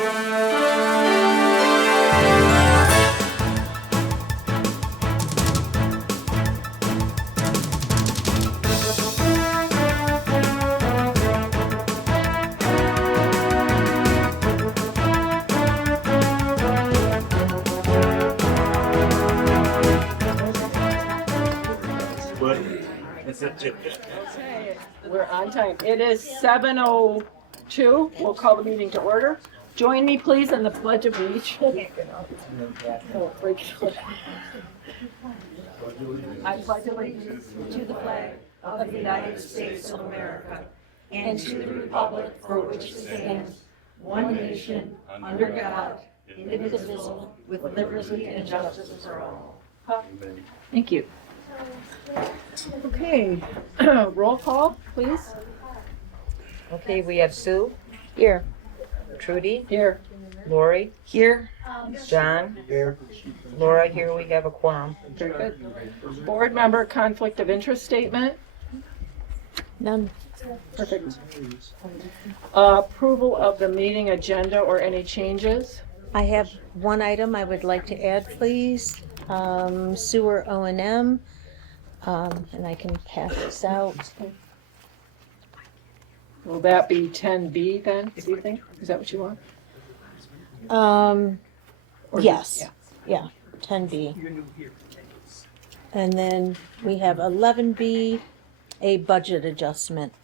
Okay, we're on time. It is 7:02. We'll call the meeting to order. Join me, please, in the Pledge of Allegiance. I pledge allegiance to the flag of the United States of America and to the republic for which it stands, one nation, under God, indivisible, with liberty and justice for all. Thank you. Okay, roll call, please. Okay, we have Sue, Here. Trudy, Here. Lori, Here. John, Laura. Here we have a quorum. Very good. Board member conflict of interest statement. None. Perfect. Approval of the meeting agenda or any changes. I have one item I would like to add, please. Sewer O&M, and I can pass this out. Will that be 10B then, do you think? Is that what you want? Or Yes. just- Yeah, 10B. And then we have 11B, a budget adjustment.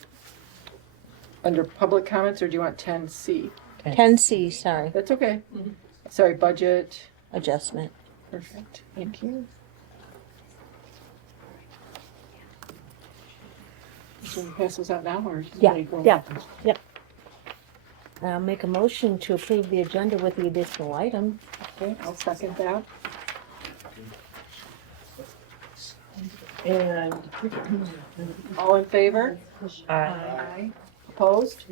Under public comments, or do you want 10C? 10C, sorry, That's okay. Sorry, budget. adjustment. Perfect, thank you. Should we pass those out now, or? Yep. I'll make a motion to approve the agenda with the additional item. Okay, I'll second that. And all in favor? Aye. Opposed?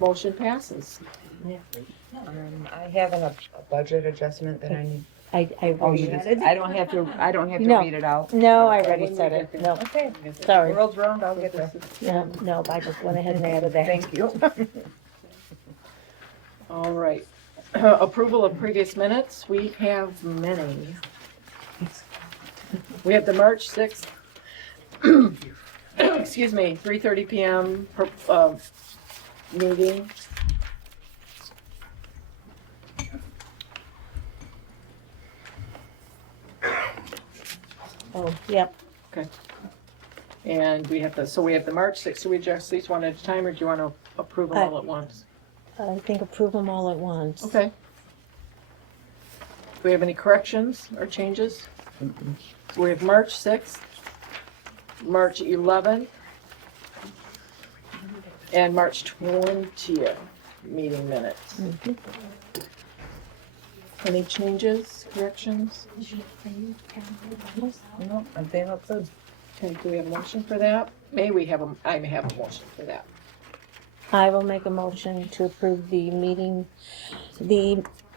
Motion passes. I have a budget adjustment that I need. I already said it. I don't have to No. read it out. No, I already said it. No, Okay. sorry. World's round, I'll get there. No, I just went ahead and added that. Thank you. All right. Approval of previous minutes. We have many. We have the March 6th, excuse me, 3:30 p.m. Meeting. Oh, yep. Okay. And we have so we have the March 6th. Do we adjust these one at a time, or do you want to approve them all at once? I think approve them all at once. Okay. Do we have any corrections or changes? We have March 6th, March 11th, and March 20th meeting minutes. Any changes, corrections? No, I'm saying that's good. Okay, do we have a motion for that? I may have a motion for that. I will make a motion to approve the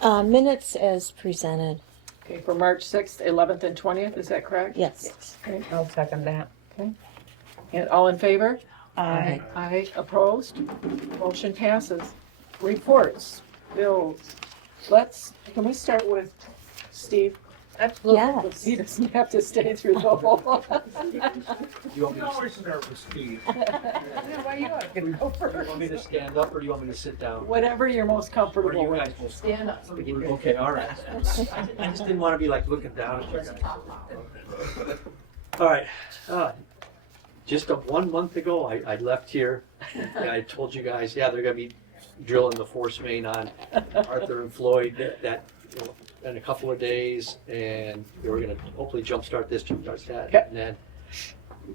minutes as presented. Okay, for March 6th, 11th, and 20th, is that correct? Yes. Okay, I'll second that. and all in favor? Aye. Aye, opposed? Motion passes. Reports, bills. Can we start with Steve? Absolutely. Yes. He doesn't have to stay through the whole. You want me to start with Steve? Why you want to go Do you want me to stand up or do you want me to sit down? Whatever you're most Or do comfortable you with. guys will Stand up. Okay, all right. I just didn't want to be like looking down at you guys. All right. Just 1 month ago, I left here. And I told you guys, yeah, they're gonna be drilling the force main on Arthur and Floyd that in a couple of days, and they were gonna hopefully jumpstart this, jumpstart that, Okay. and then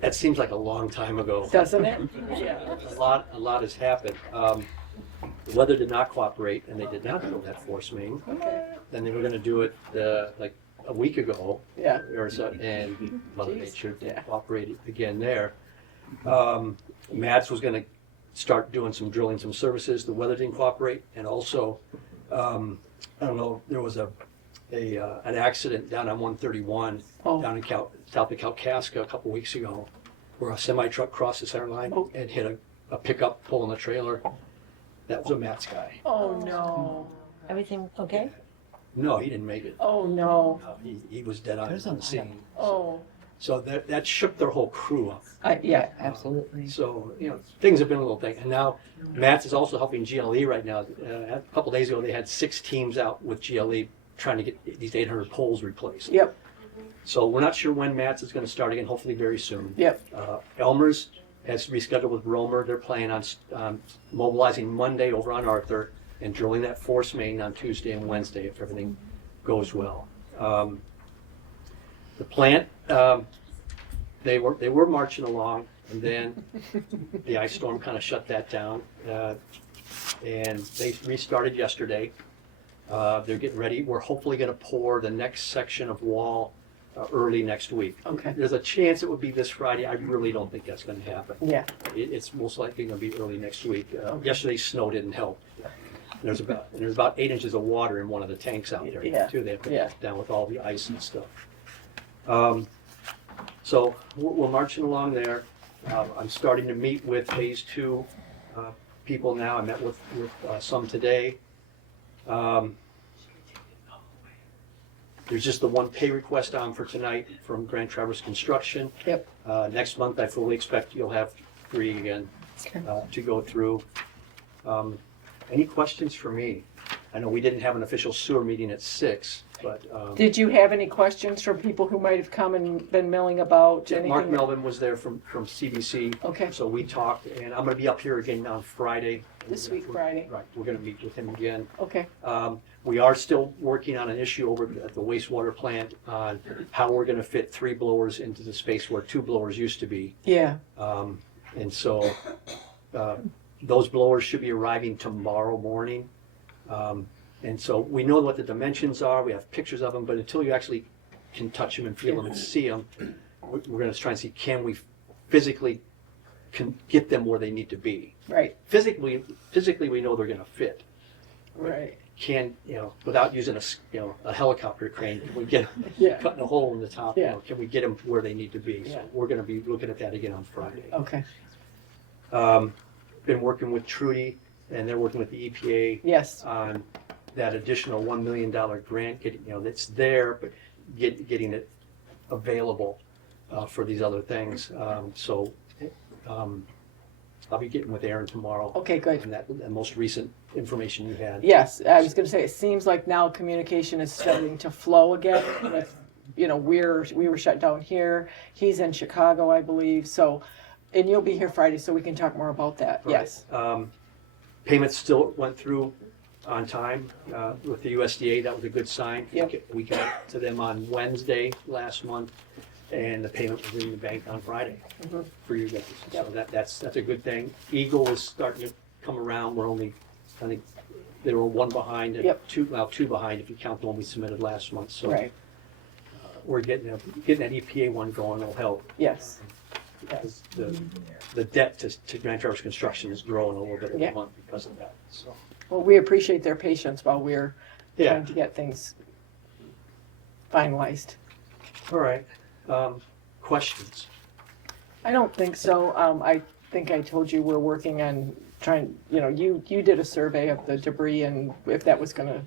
that seems like a long time ago. Doesn't it? Yeah. A lot has happened. The weather did not cooperate, and they did not drill that force main. Then they were gonna do it like a week ago, Yeah. or so, and Mother Jeez. Nature didn't cooperate again there. Mads was gonna start doing some drilling, some services. The weather didn't cooperate, and also, I don't know, there was an accident down on 131 down in south of Kalkaska a couple weeks ago, where a semi truck crossed the center line and hit a pickup pulling a trailer. That was a Matt's guy. Oh, no. Everything okay? No, he didn't make it. Oh, no. He was dead on the scene. Oh, So that shook their whole crew up. yeah. Absolutely. So, things have been a little thing. And now Matt's is also helping GLE right now. A couple days ago, they had 6 teams out with GLE trying to get these 800 poles replaced. Yep, So we're not sure when Matt's is going to start again, hopefully very soon. yep. Elmer's has rescheduled with Romer. They're planning on mobilizing Monday over on Arthur and drilling that force main on Tuesday and Wednesday if everything goes well. The plant, they were marching along, and then the ice storm kind of shut that down, and they restarted yesterday. They're getting ready. We're hopefully going to pour the next section of wall early next week. Okay. There's a chance it would be this Friday. I really don't think that's going to happen. Yeah, It's most likely going to be early next week. Yesterday's snow didn't help. There's about 8 inches of water in one of the tanks out there Yeah. too. They have to Yeah. put down with all the ice and stuff. So we're marching along there. I'm starting to meet with phase 2 people now. I met with some today. There's just the one pay request on for tonight from Grand Traverse Construction. yep. Next month, I fully expect you'll have 3 again to go through. Any questions for me? I know we didn't have an official sewer meeting at 6, but Did you have any questions from people who might have come and been milling about anything? Mark Melvin was there from CBC. Okay. So we talked, and I'm going to be up here again on Friday. This week, Friday. Right, we're going to meet with him again. Okay, We are still working on an issue over at the wastewater plant on how we're going to fit 3 blowers into the space where 2 blowers used to be. yeah, And so those blowers should be arriving tomorrow morning. And so we know what the dimensions are, we have pictures of them, but until you actually can touch them and feel them and see them, we're going to try and see, can we physically get them where they need to be? right, Physically, we know they're going to fit. right. Without using a helicopter crane, can we get Yeah. cutting a hole in the top? Yeah. Can we get them where they need to be? Yeah. So we're going to be looking at that again on Friday. Okay, Been working with Trudy, and they're working with the EPA yes, on that additional $1 million grant. That's there, but getting it available for these other things. I'll be getting with Aaron tomorrow. okay, good. On that most recent information you had. Yes, I was gonna say, it seems like now communication is starting to flow again with, we were shut down here, he's in Chicago, I believe, so, and you'll be here Friday, so we can talk more about that, Right. yes. Payments still went through on time with the USDA. That was a good sign. Yep. We got to them on Wednesday last month, and the payment was in the bank on Friday Mhm. for you guys. Yep. So that's a good thing. Eagle is starting to come around. We're only, I think, they were 1 behind, and Yep. 2 behind if you count the one we submitted last month. So Right, we're getting that EPA one going will help. yes, Because the debt to Grand Traverse Construction is growing a little bit every Yeah. month because of that. So well, we appreciate their patience while we're yeah. trying to get things finalized. All right. Questions? I don't think so. I think I told you we're working on trying, you did a survey of the debris and if that was gonna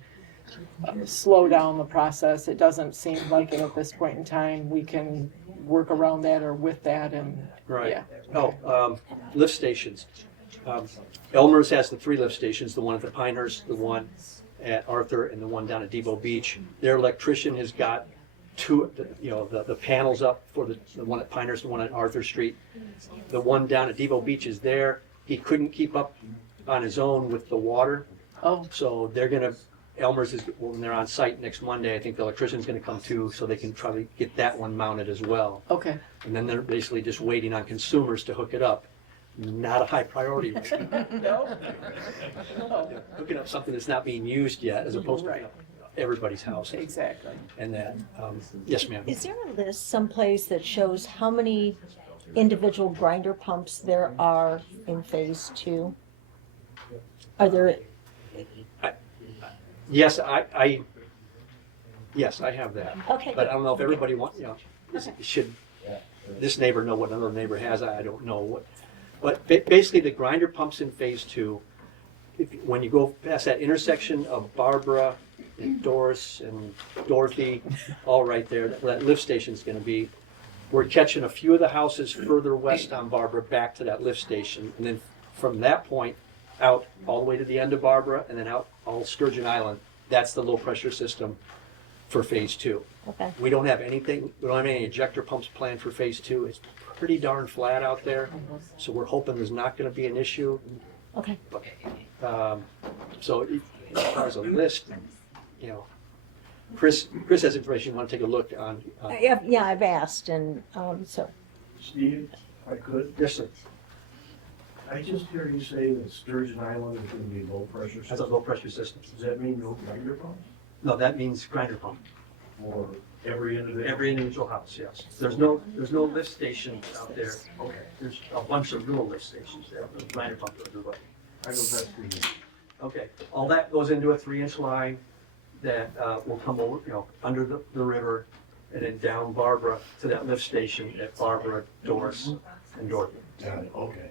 slow down the process. It doesn't seem like it at this point in time. We can work around that or with that and, Right. yeah. Oh, lift stations. Elmer's has the 3 lift stations, the one at the Pinehurst, the one at Arthur, and the one down at Depot Beach. Their electrician has got 2, the panels up for the one at Pinehurst, the one at Arthur Street. The one down at Depot Beach is there. He couldn't keep up on his own with the water, Oh, so Elmer's is, when they're on site next Monday, I think the electrician's gonna come too, so they can try to get that one mounted as well. okay. And then they're basically just waiting on consumers to hook it up. Not a high priority. No? No, Hooking up something that's not being used yet, as opposed to Right. everybody's house. exactly. And that, yes, ma'am. Is there a list someplace that shows how many individual grinder pumps there are in phase 2? Are there, Yes, yes, I have that. okay, But I don't know if everybody wants, should this neighbor know what another neighbor has? I don't know what. But basically, the grinder pumps in phase 2, when you go past that intersection of Barbara and Doris and Dorothy, all right there, that lift station's gonna be. We're catching a few of the houses further west on Barbara back to that lift station. And then from that point out all the way to the end of Barbara and then out all Sturgeon Island, that's the low pressure system for phase 2. Okay. We don't have anything, we don't have any ejector pumps planned for phase 2. It's pretty darn flat out there. So we're hoping there's not gonna be an issue. Okay. So as far as a list, you know, Chris has information you want to take a look on. Yeah, I've asked, and so. Steve, if I could, Yes, sir. I just hear you say that Sturgeon Island is gonna be low pressure. That's a low pressure system. Does that mean no grinder pumps? No, that means grinder pump. Or every individual? Every individual house, yes. There's no lift stations out there. Okay, There's a bunch of little lift stations there, but grinder pump goes away. I know that's the, Okay, all that goes into a 3-inch line that will come over, you know, under the river and then down Barbara to that lift station at Barbara, Doris, and Dorothy. got it, okay.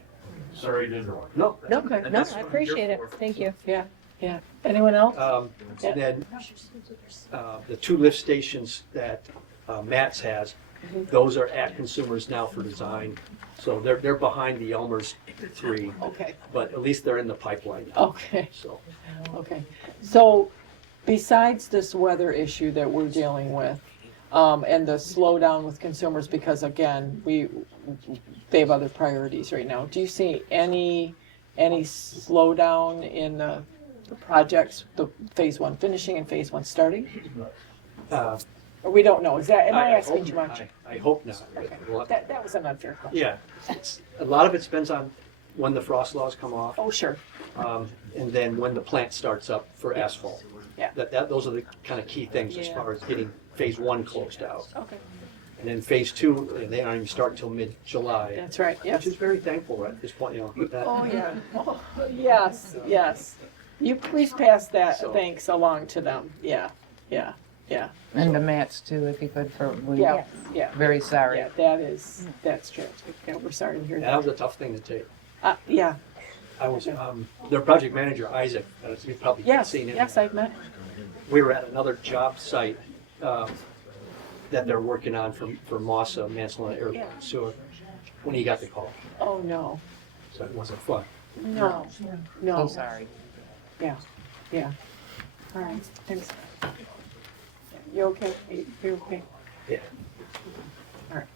Sorry to interrupt. No. No, okay, and no, that's I what I'm appreciate here it. for. Thank you. Yeah. Anyone else? Yeah. And then the 2 lift stations that Matt's has, those are at consumers now for design. So they're behind the Elmer's 3, Okay, but at least they're in the pipeline. okay, So, okay. So besides this weather issue that we're dealing with, and the slowdown with consumers, because again, they have other priorities right now. Do you see any slowdown in the projects, the phase 1 finishing and phase 1 starting? uh, Or we don't know, am I asking hope- too much? I hope not. Okay. Well, That was an unfair question. Yeah, a lot of it depends on when the frost laws come off, Oh, sure, and then when the plant starts up for asphalt. Yeah. Those are the kind of key things as Yeah. far as getting phase 1 closed out. okay, And then phase 2, they don't even start until mid-July, that's right, yes. which is very thankful at this point, you know. with that. Oh, yeah, oh, yes. You please pass that So- thanks along to them, yeah. And the mats too, if you could, we're Yeah, very sorry. yeah, that's tragic, yeah, we're sorry to hear That that. was a tough thing to take. Yeah, I was, their project manager, Isaac, you've probably yes, seen him. yes, I've met, We were at another job site that they're working on for Mossa, Mansalina Yeah. Airport Sewer, when he got the call. oh, no, So it wasn't fun. no, So no, sorry. yeah, all right, thanks. You okay? You okay? Yeah. All right.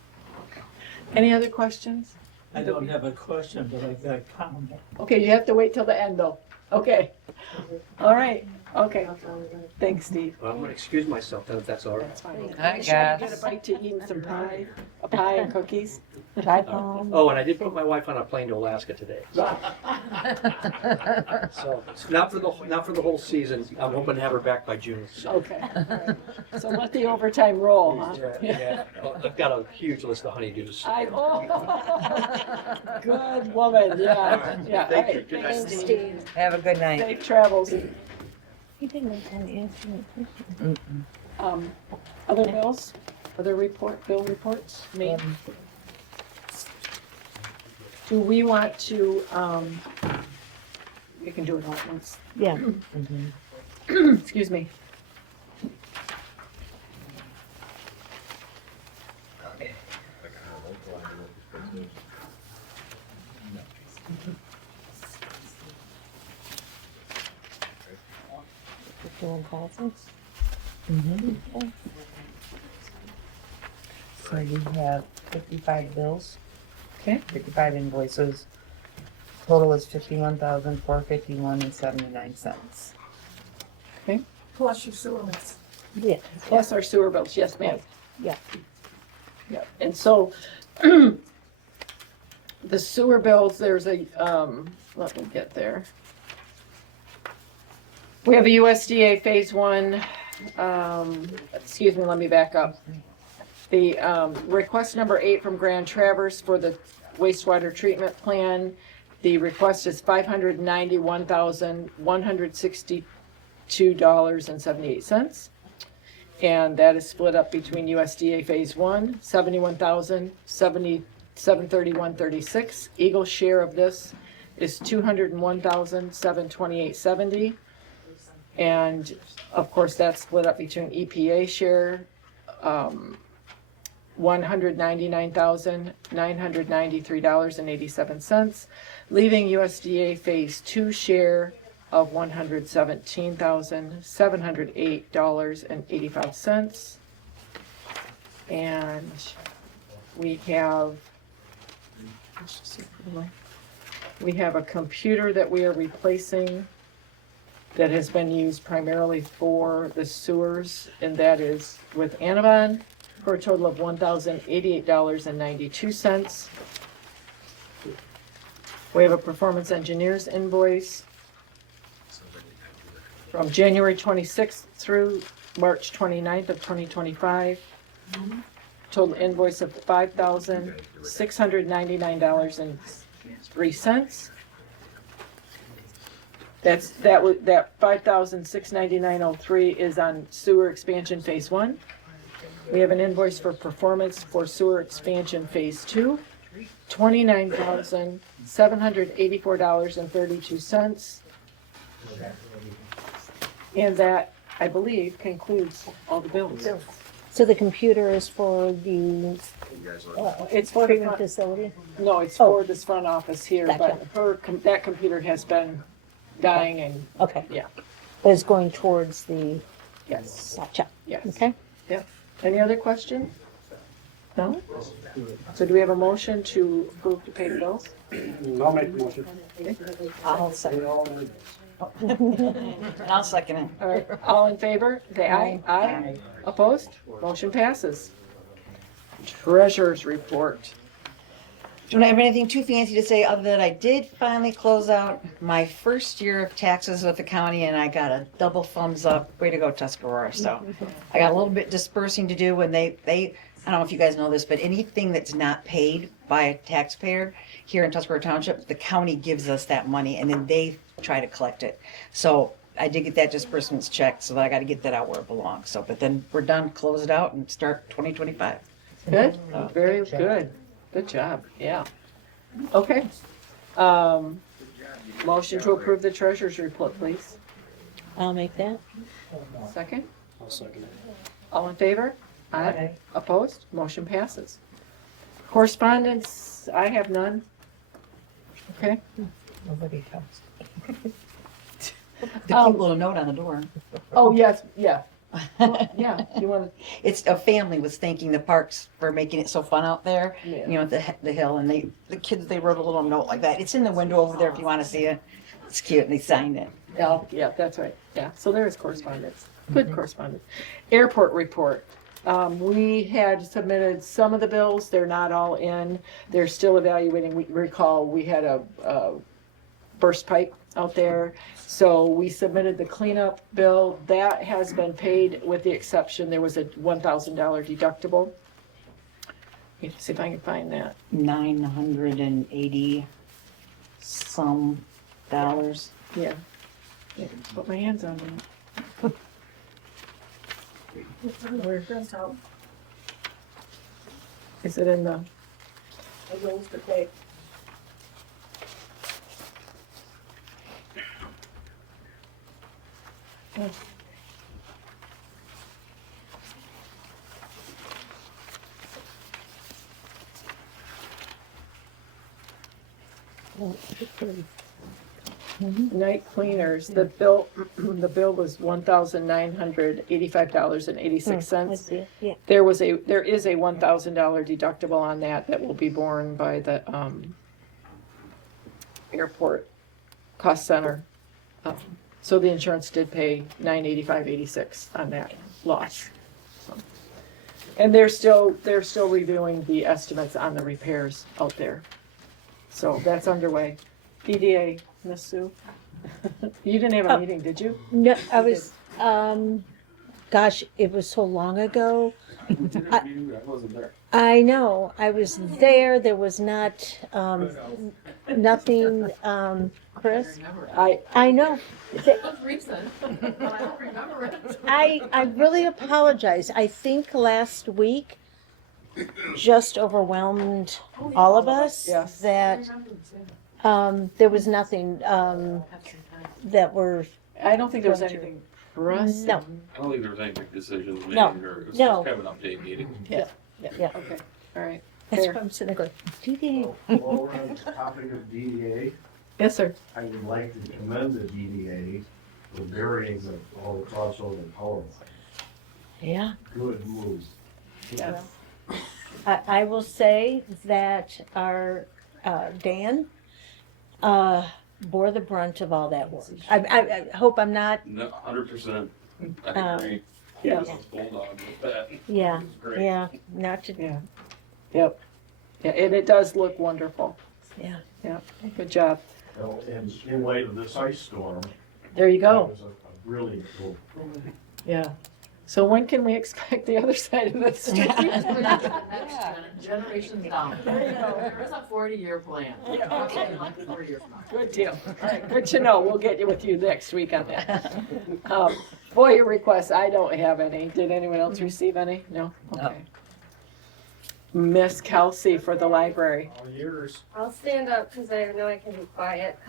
Any other questions? I don't have a question, but I've got a comment. Okay, you have to wait till the end, though. Okay. All right, okay. Thanks, Steve. Well, I'm gonna excuse myself then, if that's all right. That's fine. Hi, Get guys. a bite to eat and some pie, a pie and cookies. Try phone. Oh, and I did put my wife on a plane to Alaska today. So it's not for the whole season. I'm hoping to have her back by June. So. Okay. All right. So let the overtime roll, huh? Yeah. Oh, I've got a huge list of honeydews. Good woman, yeah. Thank All you. right. Good night. Thanks, Steve. Have a good night. Safe travels. You didn't answer my question. Other bills? Other bill reports? Me? Do we want to, we can do it all at once. Yeah. Excuse me. Doing classes? So you have 55 bills, Okay, 55 invoices. Total is $51,451.79. plus your sewer bills. Yeah. Plus our sewer bills, yes, ma'am. Yeah. Yeah, and so, the sewer bills, there's a, let me get there. We have a USDA Phase 1, excuse me, let me back up. The request number 8 from Grand Traverse for the wastewater treatment plan. The request is $591,162.78. And that is split up between USDA Phase 1, $71,077.31.36. Eagle's share of this is $201,728.70. And of course, that's split up between EPA share, $199,993.87, leaving USDA Phase 2 share of $117,708.85. And we have a computer that we are replacing that has been used primarily for the sewers, and that is with Anavon for a total of $1,088.92. We have a performance engineers invoice from January 26th through March 29th of 2025. Total invoice of $5,699.03. That $5,699.03 is on sewer expansion phase 1. We have an invoice for performance for sewer expansion phase 2, $29,784.32. And that, I believe, concludes all the bills. So the computer is for the It's for treatment the, facility? no, it's for this front office here, Gotcha. but that computer has been dying and, Okay. yeah, But it's going towards the, yes, gotcha, yes. okay? Yep. Any other questions? No? So do we have a motion to approve to pay the bills? I'll make the motion. I'll second. I'll second it. All right, all in favor, say aye. Aye. Opposed? Motion passes. Treasurer's report. Don't have anything too fancy to say other than I did finally close out my first year of taxes with the county and I got a double thumbs up. Way to go, Tuscarora. So I got a little bit dispersing to do when they I don't know if you guys know this, but anything that's not paid by a taxpayer here in Tuscarora Township, the county gives us that money and then they try to collect it. So I did get that disbursements check, so I got to get that out where it belongs. So, but then we're done, close it out and start 2025. Good, very good. Good job, yeah. Okay. Motion to approve the treasurer's report, please. I'll make that. Second? I'll second it. All in favor? Aye. Opposed? Motion passes. Correspondence, I have none. Okay. Nobody comes. The cute little note on the door. Oh, yes, yeah. Yeah, you want to, It's a family was thanking the parks for making it so fun out there, Yeah. you know, at the hill, and the kids, they wrote a little note like that. It's in the window over there if you want to see it. It's cute, and they signed it. yeah, that's right, yeah. So there is correspondence. Good correspondence. Airport report. We had submitted some of the bills. They're not all in. They're still evaluating. We recall we had a burst pipe out there. So we submitted the cleanup bill. That has been paid with the exception, there was a $1,000 deductible. Let me see if I can find that. 980 some dollars. Yeah. Yeah, put my hands on that. Is it in the? Night cleaners, the bill was $1,985.86. I see it, yeah. There is a $1,000 deductible on that will be borne by the airport cost center. So the insurance did pay $985.86 on that loss. So. And they're still reviewing the estimates on the repairs out there. So that's underway. DDA, Miss Sue? You didn't have a meeting, did you? No, I was, gosh, it was so long ago. I wasn't there. I know, I was there, there was not, nothing, Chris? I know. I really apologize. I think last week just overwhelmed all of us. Yes. That There was nothing, that were, I don't think there was anything pressing. no, I don't think there was any big decisions made, No, or it was no. just kind of an update meeting. yeah. Okay, all right. That's Fair. why I'm sitting there going, DDA. While we're on the topic of DDA, Yes, sir. I would like to commend the DDA for burying all the crossover power lines. Yeah. Good move. Yes. I will say that our, Dan, bore the brunt of all that work. I hope I'm not, No, 100%. I Um, agree. Yeah. This is Bulldog with that. yeah, It's great. yeah, not to, Yeah. Yep. Yeah, and it does look wonderful. yeah. Yeah. Good job. Well, and in light of this ice storm, There you that go. was a really cool. Yeah. So when can we expect the other side of the street? Generations down. There is a 40-year plan. Yeah, okay. Like 40 years from now. Good deal. All right, good to know. We'll get with you next week on that. FOIA requests, I don't have any. Did anyone else receive any? No? Okay. Miss Kelsey for the library. All yours. I'll stand up because I know I can be quiet.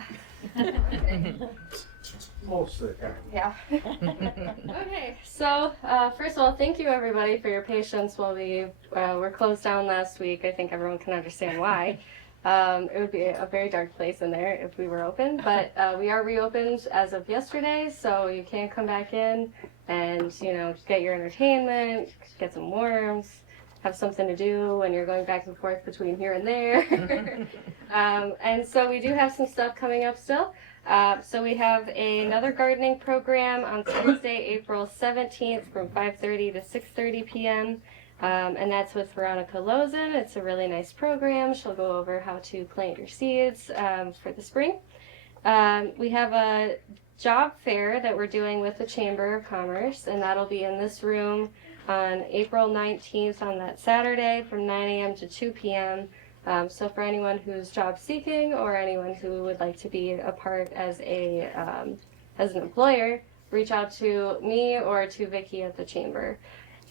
Most of the time. Yeah. Okay, so first of all, thank you everybody for your patience while we were closed down last week. I think everyone can understand why. It would be a very dark place in there if we were open, but we are reopened as of yesterday, so you can come back in and, you know, get your entertainment, get some worms, have something to do when you're going back and forth between here and there. And so we do have some stuff coming up still. So we have another gardening program on Thursday, April 17th from 5:30 to 6:30 p.m. And that's with Veronica Lozen. It's a really nice program. She'll go over how to plant your seeds for the spring. We have a job fair that we're doing with the Chamber of Commerce, and that'll be in this room on April 19th on that Saturday from 9 a.m. to 2 p.m. So for anyone who's job seeking or anyone who would like to be a part as an employer, reach out to me or to Vicki at the Chamber.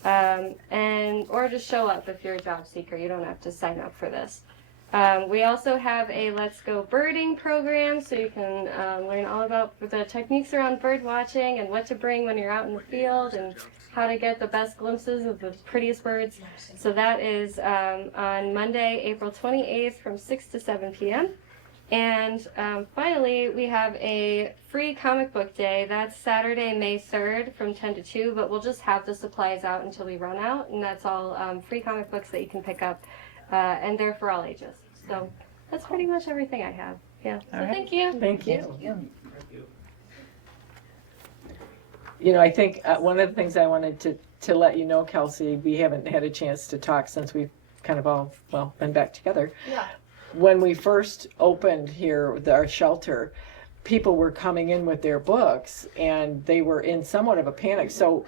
Or just show up if you're a job seeker. You don't have to sign up for this. We also have a Let's Go Birding program, so you can learn all about the techniques around bird watching and what to bring when you're out in the field and how to get the best glimpses of the prettiest birds. So that is on Monday, April 28th from 6 to 7 p.m. And finally, we have a free comic book day. That's Saturday, May 3rd from 10 to 2, but we'll just have the supplies out until we run out, and that's all free comic books that you can pick up, and they're for all ages. So that's pretty much everything I have. Yeah, so All right. thank you. Thank you. You know, I think one of the things I wanted to let you know, Kelsey, we haven't had a chance to talk since we've kind of all, well, been back together. Yeah. When we first opened here, our shelter, people were coming in with their books and they were in somewhat of a panic. So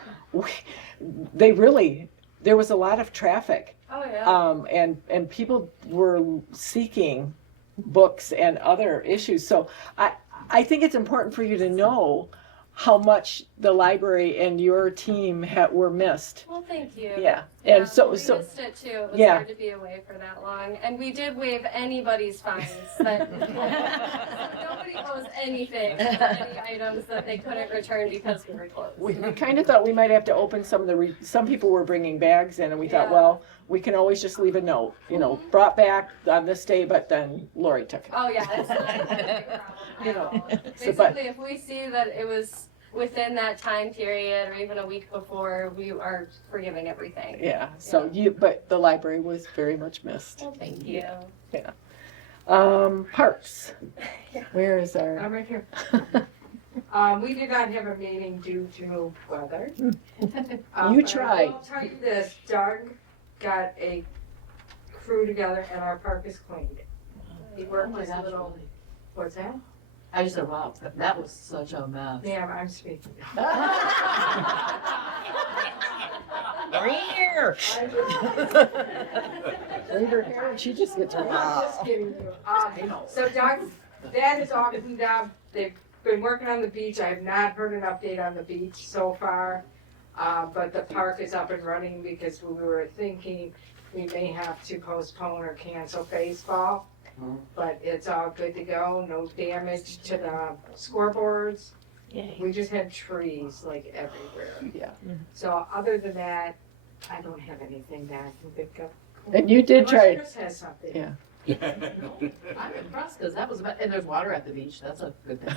there was a lot of traffic. Oh, yeah. And people were seeking books and other issues. So I think it's important for you to know how much the library and your team were missed. Well, thank you. Yeah, and so we missed it too. It was yeah. hard to be away for that long, and we did waive anybody's fines. That nobody owes anything for any items that they couldn't return because we were closed. We kind of thought we might have to open some of the. Some people were bringing bags in, and we thought, Yeah. well, we can always just leave a note, brought back on this day, but then Lori took it. Oh yeah, it's not a big problem You know, at all. Basically, but- if we see that it was within that time period or even a week before, we are forgiving everything. Yeah. So but the library was very much missed. Well, thank you. Parks. Yeah. Where is our? I'm right here. We did not have a meeting due to weather. You but I tried. will tell you this, Doug got a crew together and our park is cleaned. He worked his little, what's that? I just said, wow, that was such a mess. Ma'am, I'm speaking. Here. Leave her hair and she just gets I'm just kidding you. So Doug, that is all cleaned up. They've been working on the beach. I have not heard an update on the beach so far. But the park is up and running because we were thinking we may have to postpone or cancel baseball. but it's all good to go, no damage to the scoreboards. Yay. We just had trees like everywhere. Yeah. So other than that, I don't have anything that I can think of. And you did Unless try, Chris has something. Yeah. I'm impressed, because that was about, and there's water at the beach, that's a good thing.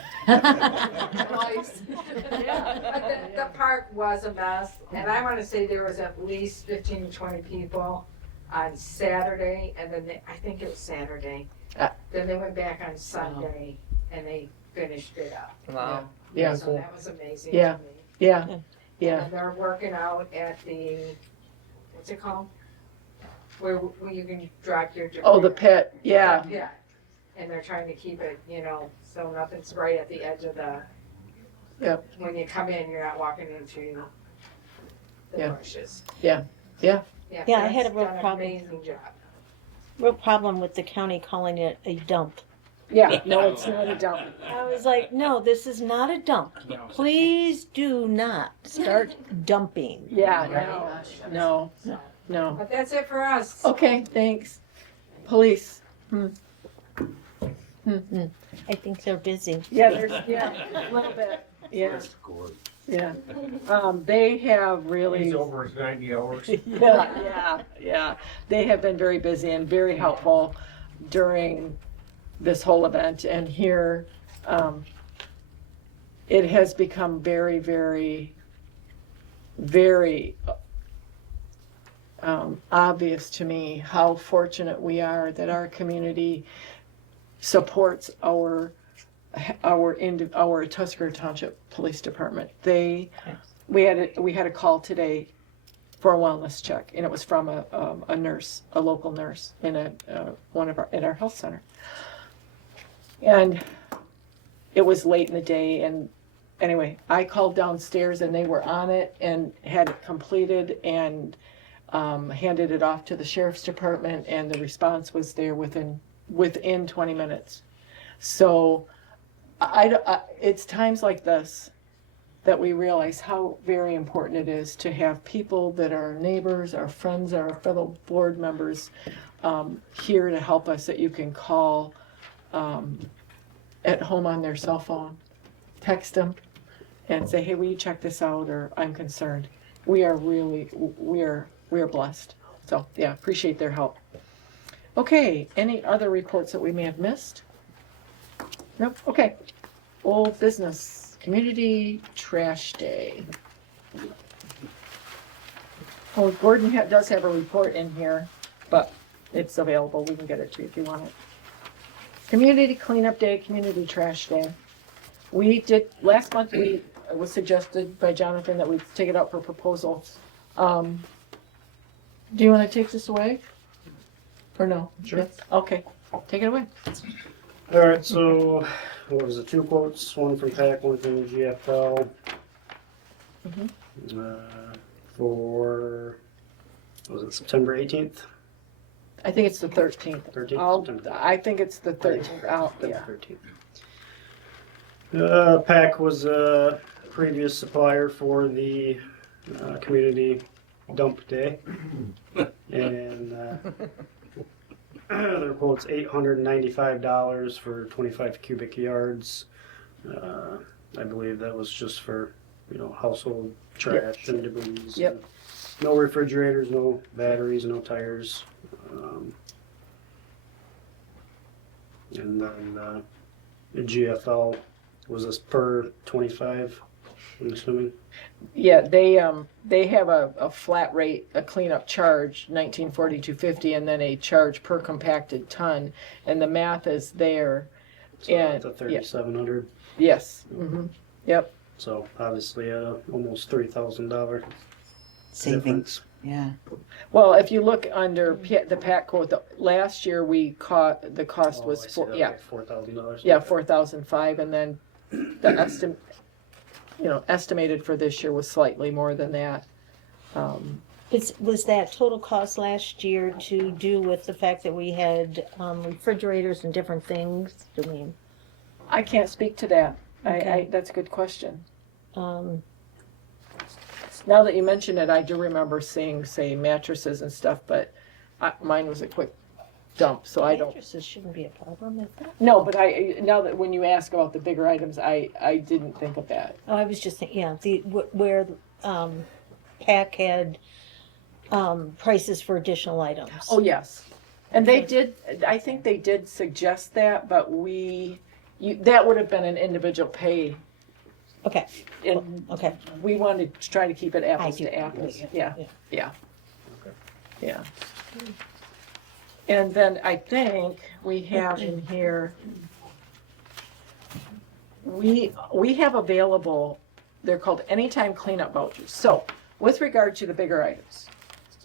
Twice. But the park was a mess, and I wanna say there was at least 15 to 20 people on Saturday, and then I think it was Saturday. Then they went back on Sunday, and they finished it up. Wow. Yeah. So that was amazing Yeah. to me. yeah, yeah. And they're working out at the, what's it called? Where you can drop your. Oh, the pit, yeah, Yeah, and they're trying to keep it, so nothing's right at the edge of the. Yep. When you come in, you're not walking into the Yeah. bushes. Yeah. Yeah, Yeah, I had a Fred's real done an problem. Amazing job. Real problem with the county calling it a dump. yeah, no, it's not a dump. I was like, no, this is not a dump. Please do not start dumping. Yeah, no, no. But that's it for us. Okay, thanks. Police. I think they're busy. Yeah, there's, a little bit, yeah, yeah. They have really. He's over his 90 hours. Yeah. They have been very busy and very helpful during this whole event. And here, it has become very, very, very obvious to me how fortunate we are that our community supports our Tuscarora Township Police Department. We had a call today for a wellness check, and it was from a nurse, a local nurse in at our health center. And it was late in the day, and anyway, I called downstairs and they were on it and had it completed and handed it off to the sheriff's department, and the response was there within 20 minutes. So it's times like this that we realize how very important it is to have people that are neighbors, our friends, our fellow board members here to help us, that you can call at home on their cell phone, text them and say, hey, will you check this out, or I'm concerned. We are blessed. So yeah, appreciate their help. Okay, any other reports that we may have missed? Nope, okay. Old business, community trash day. Oh, Gordon does have a report in here, but it's available, we can get it to you if you want it. Community cleanup day, community trash day. Last month it was suggested by Jonathan that we take it out for proposal. Do you want to take this away? Or no? Sure. Yes? Okay, take it away. All right, so what was it? 2 quotes, one from PAC, one from the GFL. For was it September 18th? I think it's the 13th. 13th. I think it's the 13th. Yeah. 13th. PAC was a previous supplier for the community dump day, and their quote's $895 for 25 cubic yards. I believe that was just for household trash and debris. Yep. No refrigerators, no batteries, no tires. And then the GFL was this per 25, I'm assuming. Yeah, they have a flat rate, a cleanup charge, $1942.50, and then a charge per compacted ton, and the math is there. So And that's a 3,700. Yes. Mm-hmm. Yep. So obviously almost $3,000 Savings. difference. Yeah. Well, if you look under the PAC quote, last year the cost was I see that, $4,000. Yeah, 4,005, and then the estimated for this year was slightly more than that. Was that total cost last year to do with the fact that we had refrigerators and different things? I can't speak to that. Okay. That's a good question. Now that you mention it, I do remember seeing, say, mattresses and stuff, but mine was a quick dump, so I don't. Mattresses shouldn't be a problem, is that? No, but now that when you ask about the bigger items, I didn't think of that. Oh, I was just thinking, yeah, where, PAC had, prices for additional items. Oh, yes. And they did, I think they did suggest that, but that would have been an individual pay. Okay, And okay. we wanted to try to keep it apples I do. to apples. Yeah. Yeah. And then I think we have in here, we have available, they're called anytime cleanup vouchers. So with regard to the bigger items,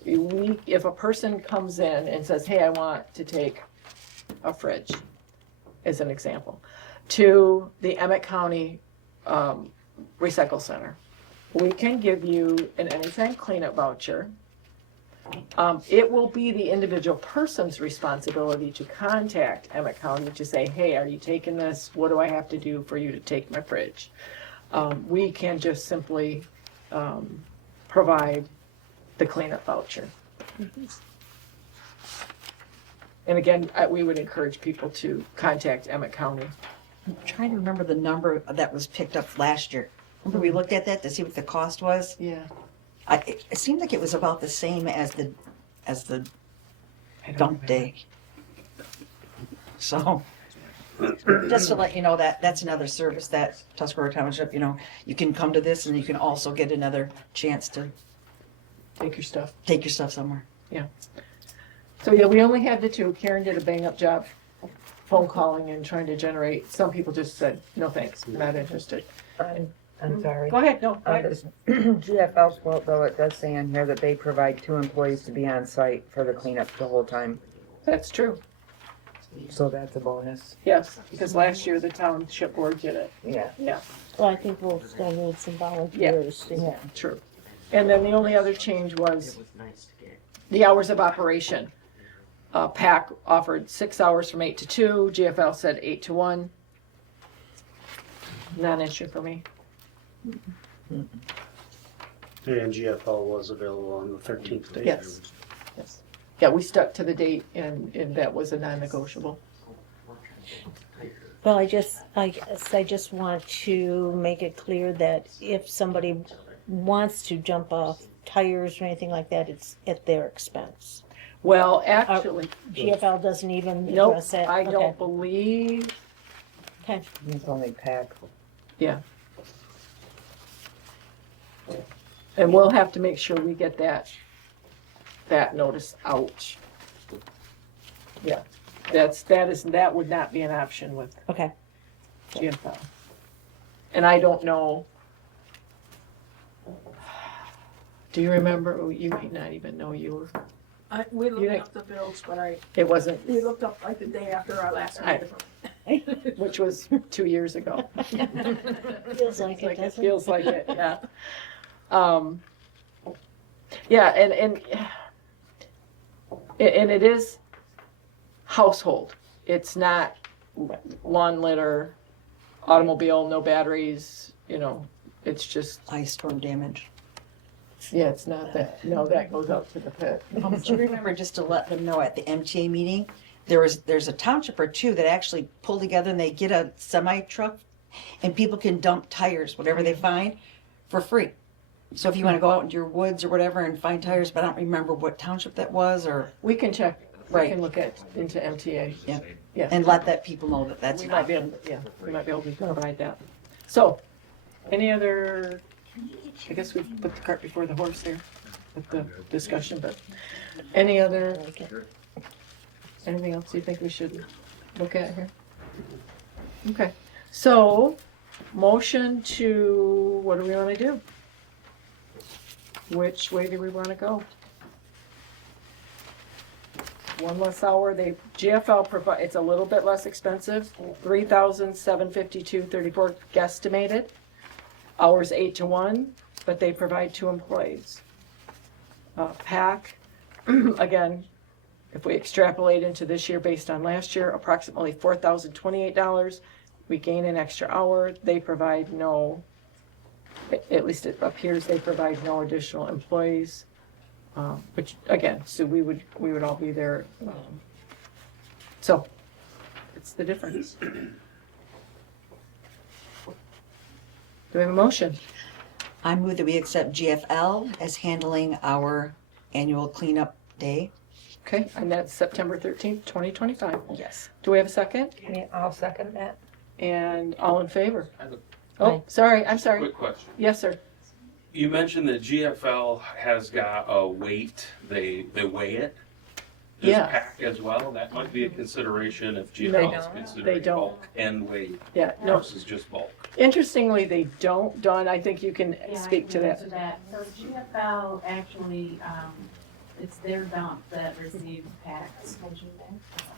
if a person comes in and says, hey, I want to take a fridge, as an example, to the Emmett County Recycle Center, we can give you an anytime cleanup voucher. It will be the individual person's responsibility to contact Emmett County to say, hey, are you taking this? What do I have to do for you to take my fridge? We can just simply provide the cleanup voucher. And again, we would encourage people to contact Emmett County. I'm trying to remember the number that was picked up last year. Remember we looked at that to see what the cost was? Yeah. It seemed like it was about the same as the I don't dump remember. day. So, just to let you know that that's another service that Tuscarora Township, you can come to this and you can also get another chance to Take your stuff. take your stuff somewhere. So yeah, we only had the two. Karen did a bang up job phone calling and trying to generate. Some people just said, no thanks, not interested. I'm sorry. Go ahead, no. Go On ahead. this GFL's quote, though, it does say on here that they provide 2 employees to be on site for the cleanup the whole time. That's true. So that's a bonus. Yes, because last year the Township Board did it. Yeah. Yeah, Well, I think we'll still need some volunteers. Yeah. true. And then the only other change was the hours of operation. PAC offered 6 hours from 8 to 2. GFL said 8 to 1. Not an issue for me. And GFL was available on the 13th date. Yes. Yes. Yeah, we stuck to the date and that was a non-negotiable. Well, I just want to make it clear that if somebody wants to jump off tires or anything like that, it's at their expense. Well, actually, GFL doesn't even nope, address that. I Okay. don't believe, Okay. It's only PAC. yeah. And we'll have to make sure we get that notice out. Yeah, that would not be an option with Okay. GFL. And I don't know, do you remember, oh, you may not even know you were, We You looked didn't- up the bills, but it wasn't, we looked up like the day after our last I- meeting. which was 2 years ago. Feels like it, It doesn't feels like it, yeah. Yeah, and it is household. It's not lawn litter, automobile, no batteries, it's just, Ice storm damage. yeah, it's not that, no, that goes out to the pit. Do you remember, just to let them know, at the MTA meeting, there's a township or two that actually pull together and they get a semi truck and people can dump tires, whatever they find, for free. So if you want to go out into your woods or whatever and find tires, but I don't remember what township that was, or, We can check, we Right. can look into MTA. Yeah. Yeah. and let that people know that that's We an might be option. able, yeah, we might be able to provide that. So, any other, I guess we put the cart before the horse here with the discussion, but any other, anything else you think we should look at here? Okay, so, motion to, what do we wanna do? Which way do we wanna go? One less hour, GFL provide, it's a little bit less expensive, $3,752.34 guesstimated. Hours 8 to 1, but they provide 2 employees. PAC, again, if we extrapolate into this year based on last year, approximately $4,028. We gain an extra hour, they provide no, at least it appears they provide no additional employees. Which again, so we would all be there So, it's the difference. Do we have a motion? I move that we accept GFL as handling our annual cleanup day. Okay, and that's September 13th, 2025. Yes. Do we have a second? Yeah, I'll second that. And all in favor? I have a Oh, sorry, I'm sorry. quick question. Yes, sir. You mentioned that GFL has got a weight, they weigh it. Does Yeah. PAC as well? That might be a consideration if They GFL is don't. They considering don't. bulk and weight Yeah, no, versus just bulk. interestingly, they don't. Dawn, I think you can speak to that. So GFL actually, it's their dump that receives packs,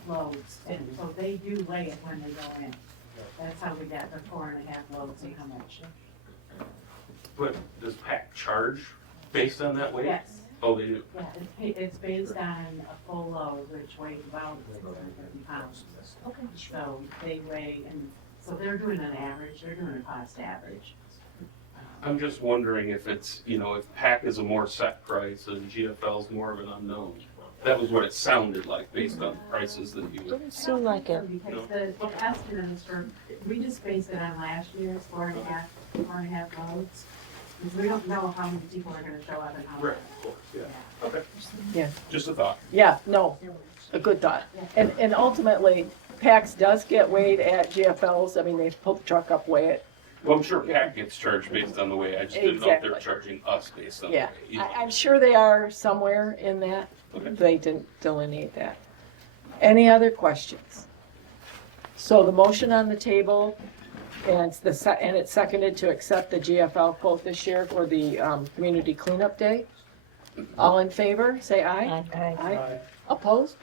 loads, and so they do weigh it when they go in. That's how we got the 4.5 loads and how much. But does PAC charge based on that weight? Yes, Oh, they do. yeah, it's based on a full load, which weighs about 630 pounds. Okay. So they weigh, and so they're doing an average, they're doing a cost average. I'm just wondering if it's, if PAC is a more set price and GFL is more of an unknown. That was what it sounded like based on the prices that you. Didn't seem like it. Because the estimate is for, we just based it on last year's 4.5 loads. Because we don't know how many people are gonna show up and how. Right, of course, yeah. Okay. Yeah. Just a thought. Yeah, no, a good thought. And ultimately, PAX does get weighed at GFLs. I mean, they pull the truck up, weigh it. Well, I'm sure PAC gets charged based on the weight. I just didn't know if they were Exactly. charging us based on the Yeah, weight. I'm sure they are somewhere in that. Okay. They didn't delineate that. Any other questions? So the motion on the table, and it's seconded to accept the GFL quote this year for the community cleanup day. All in favor, say aye. Aye. Opposed?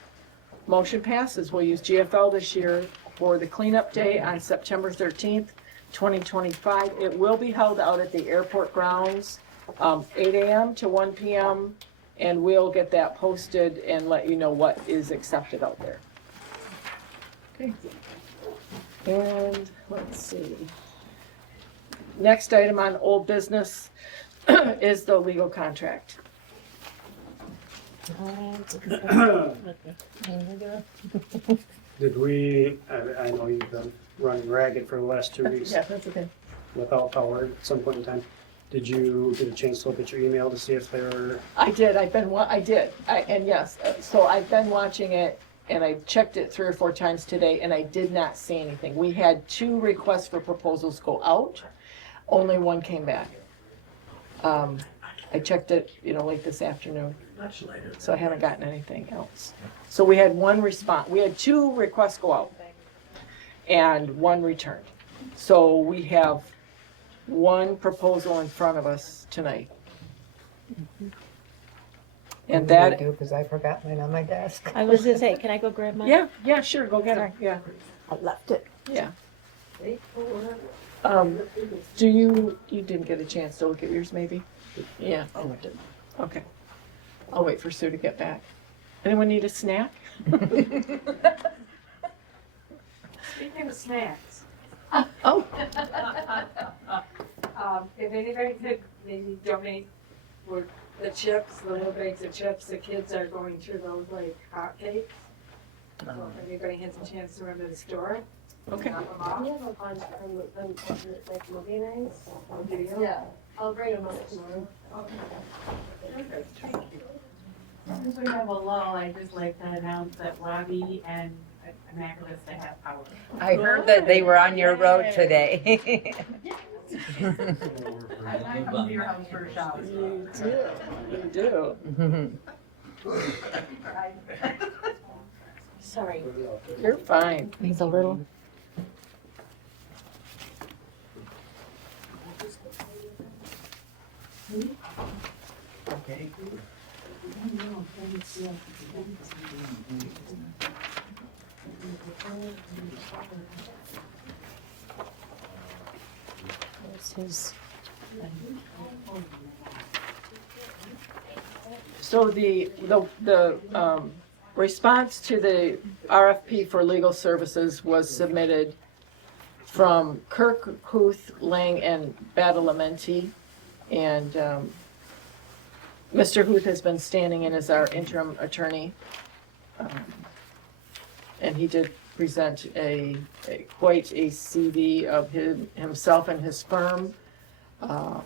Motion passes. We'll use GFL this year for the cleanup day on September 13th, 2025. It will be held out at the airport grounds, 8 a.m. to 1 p.m., and we'll get that posted and let you know what is accepted out there. Okay. And let's see. Next item on old business is the legal contract. Did we, I know you've been running ragged for the last 2 weeks Yeah, that's okay. without power at some point in time. Did you get a chance to look at your email to see if they were, I did, and yes, so I've been watching it, and I checked it 3 or 4 times today, and I did not see anything. We had 2 requests for proposals go out, only 1 came back. I checked it, late this afternoon, so I haven't gotten anything else. So we had 1 response, we had 2 requests go out, and 1 returned. So we have 1 proposal in front of us tonight. And that, Because I forgot mine on my desk. I was gonna say, can I go grab mine? yeah, sure, go get it, yeah, I left it. yeah. You didn't get a chance to look at yours, maybe? Yeah. Okay. I'll wait for Sue to get back. Anyone need a snack? Speaking of snacks, Oh, if anybody could maybe donate for the chips, the little bags of chips, the kids are going through those like hotcakes. So if anybody has a chance to run to the store, okay. drop them off. have a bunch from like movie nights. Do you? Yeah, I'll bring them up tomorrow. Since we have a lull, I'd just like to announce that Robbie and Immaculate to have power. I heard that they were on your road today. I come to your house for a shower. You do. Sorry, You're fine. it's a little. This is. So the response to the RFP for legal services was submitted from Kirk, Huth, Lang, and Badalamenti. And Mr. Huth has been standing in as our interim attorney. and he did present quite a CV of himself and his firm,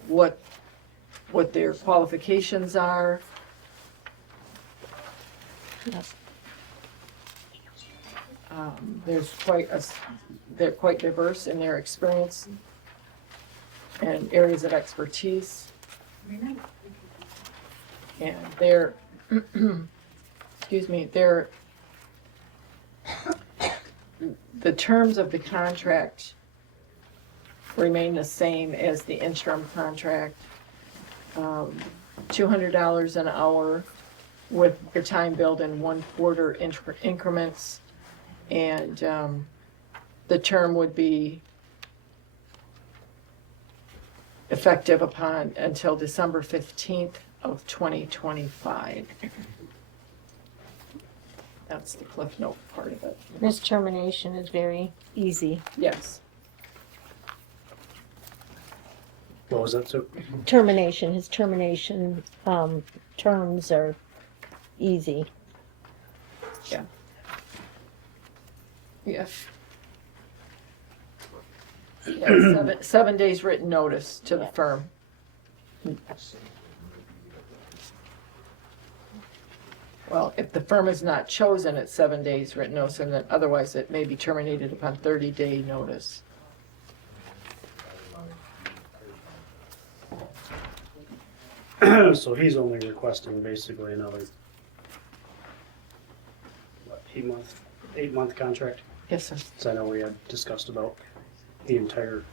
what their qualifications are. They're quite diverse in their experience and areas of expertise. And they're, excuse me, the terms of the contract remain the same as the interim contract. $200 an hour with your time billed in 1/4 increments. And the term would be effective until December 15th of 2025. That's the Cliff Note part of it. This termination is very easy. Yes. What was that, so? His termination terms are easy. Yeah. Yes. Yeah, 7 days written notice to the firm. Well, if the firm is not chosen, it's 7 days written notice, and then otherwise it may be terminated upon 30-day notice. So he's only requesting basically another, what, 8-month contract? Yes, sir. So I know we had discussed about the entire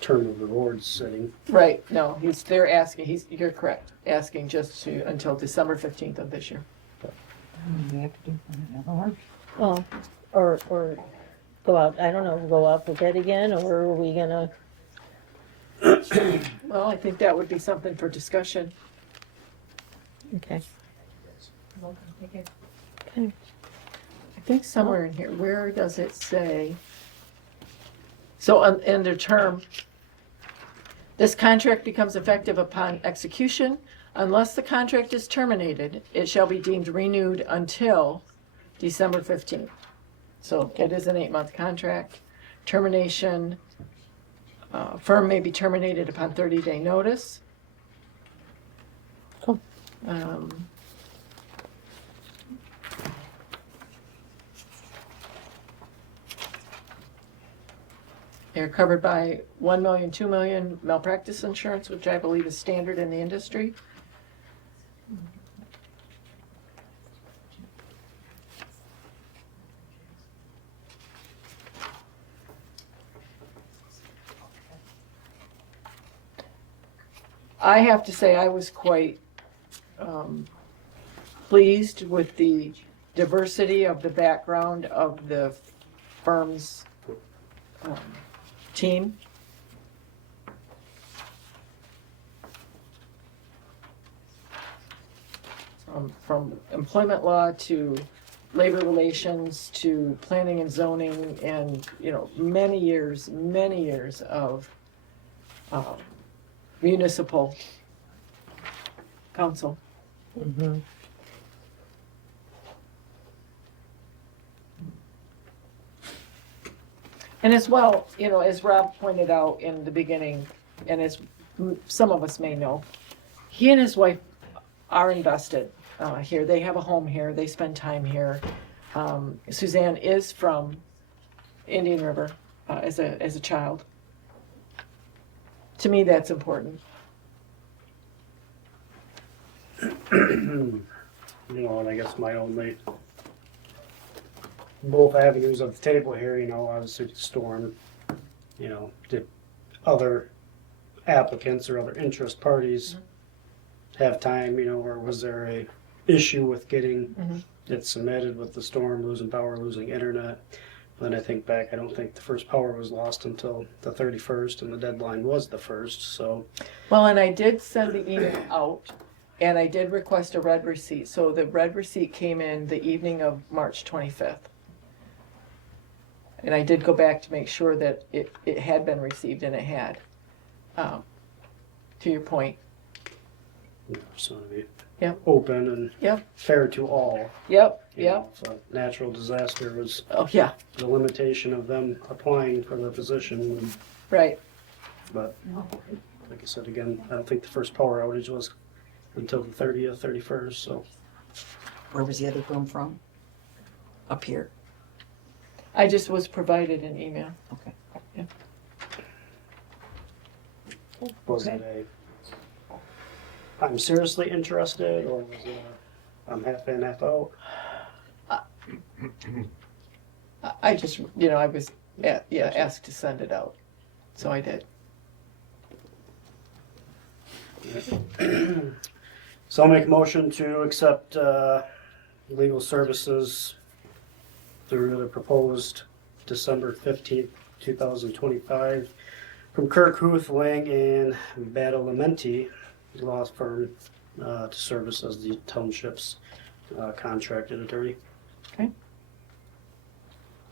term of the board sitting. Right, no, they're asking, you're correct, asking just until December 15th of this year. We have to do another one. Well, or go out, I don't know, go out for bid again, or are we gonna? Well, I think that would be something for discussion. Okay. I think somewhere in here, where does it say? So under term, this contract becomes effective upon execution. Unless the contract is terminated, it shall be deemed renewed until December 15th. So it is an 8-month contract. Termination, firm may be terminated upon 30-day notice. Cool. They're covered by $1 million, $2 million malpractice insurance, which I believe is standard in the industry. I have to say I was quite pleased with the diversity of the background of the firm's team. From employment law to labor relations to planning and zoning, and many years of municipal council. Mm-hmm. And as well, as Rob pointed out in the beginning, and as some of us may know, he and his wife are invested here. They have a home here. They spend time here. Suzanne is from Indian River as a child. To me, that's important. And I guess my only, both avenues of the table here, obviously the storm, did other applicants or other interest parties have time, or was there a issue with getting it submitted with the storm, losing power, losing internet? Then I think back, I don't think the first power was lost until the 31st, and the deadline was the 1st, so. Well, and I did send the email out, and I did request a red receipt. So the red receipt came in the evening of March 25th. And I did go back to make sure that it had been received, and it had. To your point, you know, just want to be Yep. open and Yep. fair to all. Yep, you yep. know. So natural disaster was Oh, yeah, the limitation of them applying for the position. right. But like I said, again, I don't think the first power outage was until the 30th, 31st, so. Where was the other firm from? Up here. I just was provided an email. Okay. Was it I'm seriously interested, or was it I'm half in, half out? I just, I was, asked to send it out, so I did. So I'll make a motion to accept legal services through the proposed December 15th, 2025 from Kirk Huth, Lang, and Badalamenti law firm to service as the township's contracted attorney. Do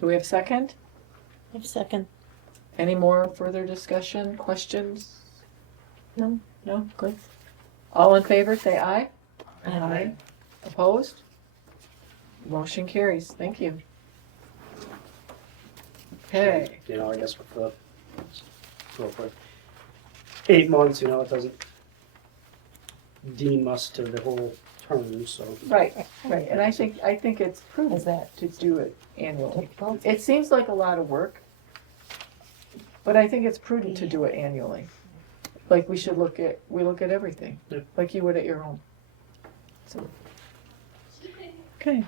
we have a second? I have a second. Any more further discussion, questions? No. No? Good. All in favor, say aye. Aye. Opposed? Motion carries. Thank you. Okay. You know, I guess with the so for 8 months, it doesn't deem us to the whole term, so. Right, right. And I think it's Is prudent that to do it annually. take both? It seems like a lot of work, but I think it's prudent to do it annually. Like we look at everything, Yeah. like you would at your home. So. Okay.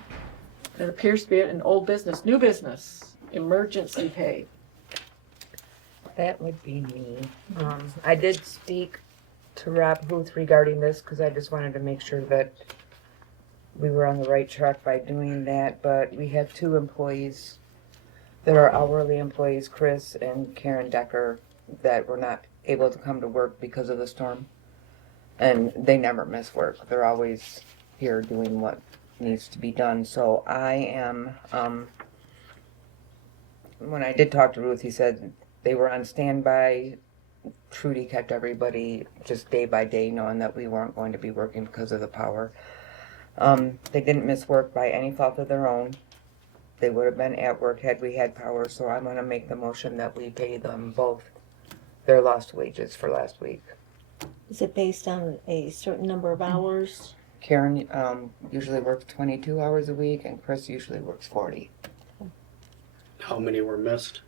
It appears to be an old business, new business, emergency pay. That would be me. I did speak to Rob Booth regarding this because I just wanted to make sure that we were on the right track by doing that. But we have 2 employees that are hourly employees, Chris and Karen Decker, that were not able to come to work because of the storm. And they never miss work. They're always here doing what needs to be done. So I am, when I did talk to Ruth, he said they were on standby. Trudy kept everybody just day by day knowing that we weren't going to be working because of the power. They didn't miss work by any fault of their own. They would have been at work had we had power, so I'm going to make the motion that we pay them both their lost wages for last week. Is it based on a certain number of hours? Karen usually works 22 hours a week, and Chris usually works 40. How many were missed?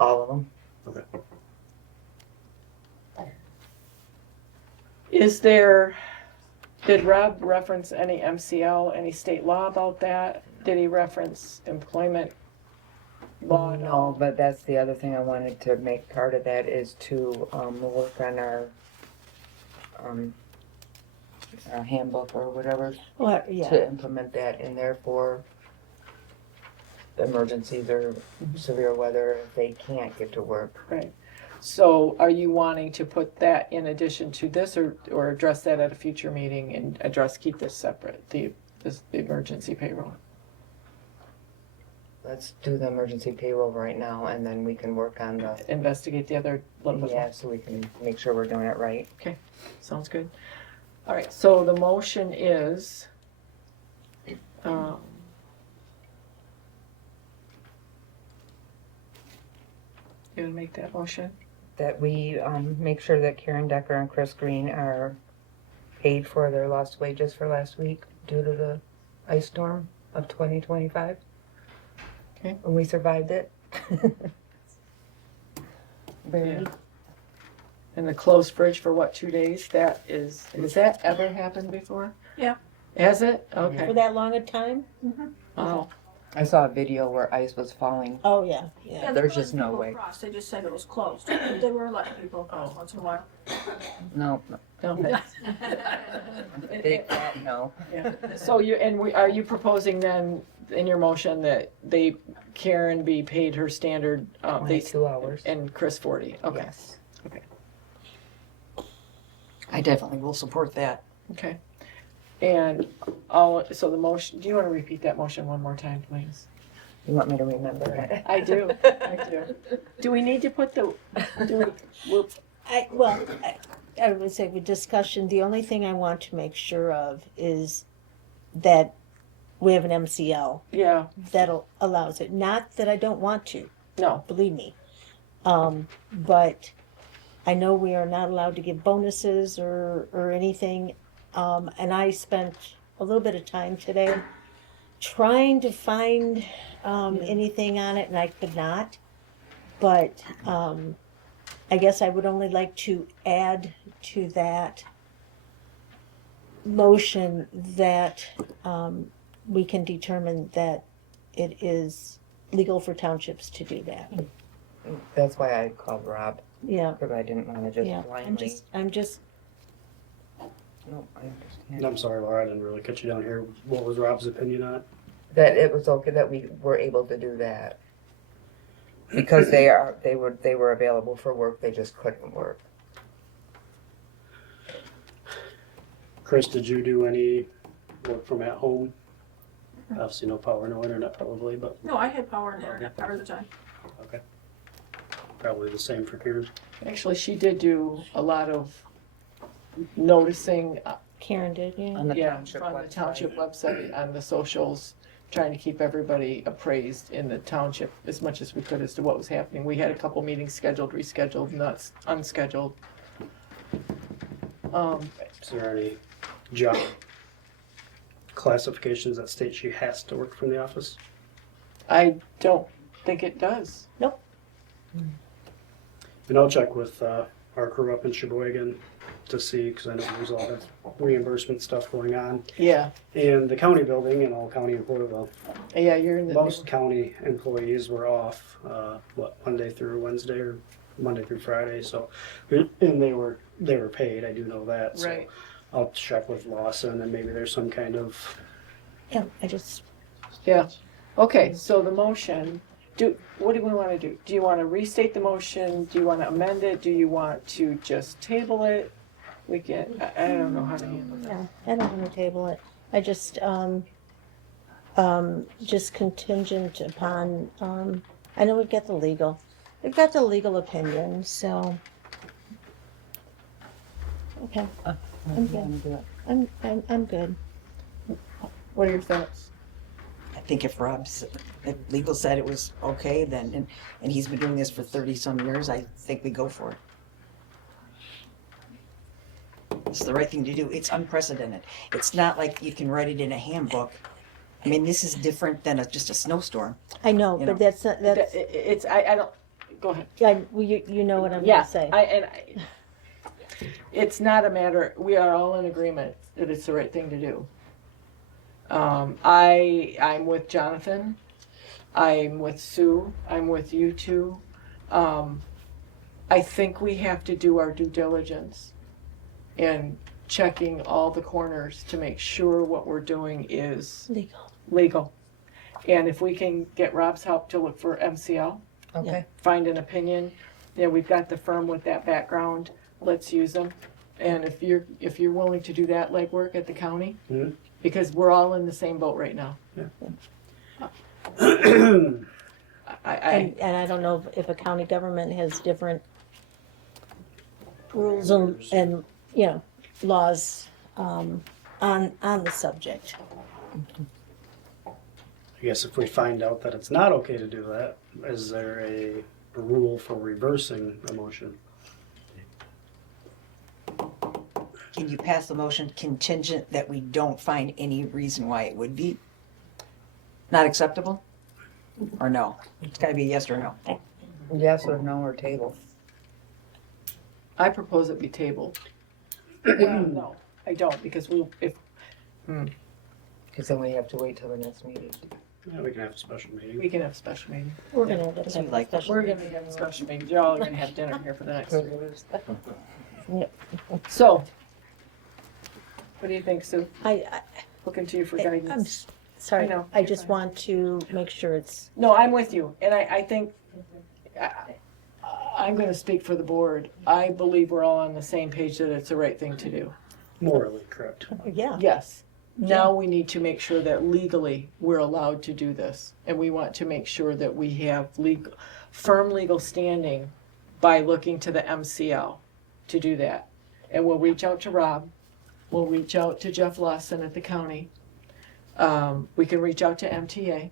All of them. Okay. Did Rob reference any MCL, any state law about that? Did he reference employment law? No, but that's the other thing I wanted to make part of that is to work on our handbook or whatever Well, yeah. to implement that in there for emergencies or severe weather if they can't get to work. Right. So are you wanting to put that in addition to this or address that at a future meeting and keep this separate, the emergency payroll? Let's do the emergency payroll right now and then we can work on the, Investigate the other little bit more. yeah, so we can make sure we're doing it right. Sounds good. All right, so the motion is, you gonna make that motion? That we make sure that Karen Decker and Chris Green are paid for their lost wages for last week due to the ice storm of 2025. Okay. When we survived it. Barely. Yeah. And the closed fridge for what, 2 days? Has that ever happened before? Yeah. Has it? For Okay. that long a time? Oh, I saw a video where ice was falling. Oh, yeah, yeah. There's just no way. They just said it was closed. They were letting people cross once in a while. No, no. big fat no. Yeah. So are you proposing then in your motion that Karen be paid her standard, 22 hours. and Chris 40? Okay. Yes. I definitely will support that. Okay. And so the motion, do you want to repeat that motion one more time, please? You want me to remember it? I do. I would say with discussion, the only thing I want to make sure of is that we have an MCL Yeah, that allows it. Not that I don't want to, no, believe me. But I know we are not allowed to give bonuses or anything. And I spent a little bit of time today trying to find anything on it, and I could not. But I guess I would only like to add to that motion that we can determine that it is legal for townships to do that. That's why I called Rob, Yeah, because I didn't want to just yeah. blindly. I'm just, No, I understand. I'm sorry, Laura, I didn't really catch you down here. What was Rob's opinion on it? That it was okay that we were able to do that. Because they were available for work, they just couldn't work. Chris, did you do any work from at home? Obviously no power, no internet probably, but No, I had power and internet part of the time. okay. Probably the same for Karen. actually, she did do a lot of noticing, Karen did, yeah. On the yeah, township on the website. township website, on the socials, trying to keep everybody appraised in the township as much as we could as to what was happening. We had a couple meetings scheduled, rescheduled, not unscheduled. Is there any job classifications that state she has to work from the office? I don't think it does. And I'll check with our crew up in Sheboygan to see, because I know there's a lot of reimbursement stuff going on. Yeah, And the county building and all county employees, well, yeah, you're in the. most county employees were off, Monday through Wednesday or Monday through Friday, so, and they were paid, I do know that, so. Right. I'll check with Lawson and maybe there's some kind of, Yeah, I just, Yeah, okay, so the motion, what do we wanna do? Do you wanna restate the motion? Do you wanna amend it? Do you want to just table it? We can, I don't know how to handle that. yeah, I don't want to table it. I just contingent upon, I know we've got the legal opinion, so. Okay, I'm good. I'm good. What are your thoughts? I think if if legal said it was okay, then, and he's been doing this for 30-some years, I think we go for it. It's the right thing to do. It's unprecedented. It's not like you can write it in a handbook. I mean, this is different than just a snowstorm. I know, You but know. that's not, that's, I don't, go ahead. well, you know what I'm Yeah, gonna say. It's not a matter, we are all in agreement that it's the right thing to do. I'm with Jonathan, I'm with Sue, I'm with you two. I think we have to do our due diligence in checking all the corners to make sure what we're doing is legal. And if we can get Rob's help to look for MCL, Okay. find an opinion, we've got the firm with that background, let's use them. And if you're willing to do that legwork at the county, Mhm. because we're all in the same boat right now. And I don't know if a county government has different rules and, you know, laws, on the subject. I guess if we find out that it's not okay to do that, is there a rule for reversing a motion? Can you pass the motion contingent that we don't find any reason why it would be not acceptable? Or no? It's gotta be a yes or no. Yes or no or table. I propose it be tabled. Well, no, I don't, because Because then we have to wait till the next meeting. Yeah, we can have a special meeting. we can have a special meeting. We're gonna have Because to we have like a that. special. We're gonna have a special meeting, you're all gonna have dinner here for the next 3 weeks. Yep. So, what do you think, Sue? I, Looking to you for I'm guidance. sorry, I know, I you're just fine. want to make sure it's, No, I'm with you, and I think, I'm gonna speak for the board. I believe we're all on the same page that it's the right thing to do. Morally correct. yeah. Yes. Now we need to make sure that legally we're allowed to do this. And we want to make sure that we have firm legal standing by looking to the MCL to do that. and we'll reach out to Rob. We'll reach out to Jeff Lawson at the county. We can reach out to MTA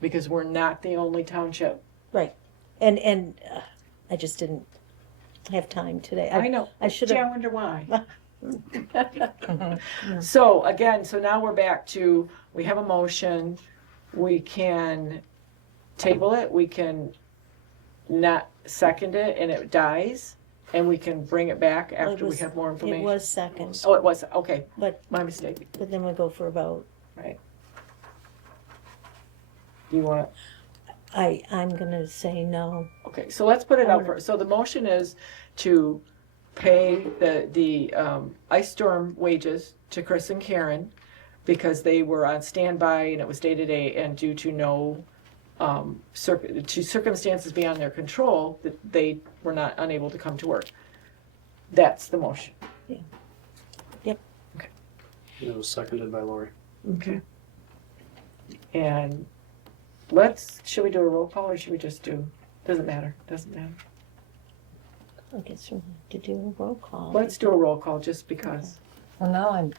because we're not the only township. Right. And I just didn't have time today. I know. I should Gee, I have. wonder why. So again, so now we're back to, we have a motion. We can table it. We can not second it and it dies. And we can bring it back after we have more information. It was second, Oh, it was, okay, but my mistake. then we go for a vote. Right. Do you want, I'm gonna say no. okay, so let's put it out for, so the motion is to pay the ice storm wages to Chris and Karen because they were on standby and it was day-to-day, and due to no to circumstances beyond their control, that they were not unable to come to work. That's the motion. Yep. Okay. And it was seconded by Lori. Okay. And should we do a roll call or should we just do, doesn't matter. I guess we'll have to do a roll call. Let's do a roll call just because. Well, now I'm,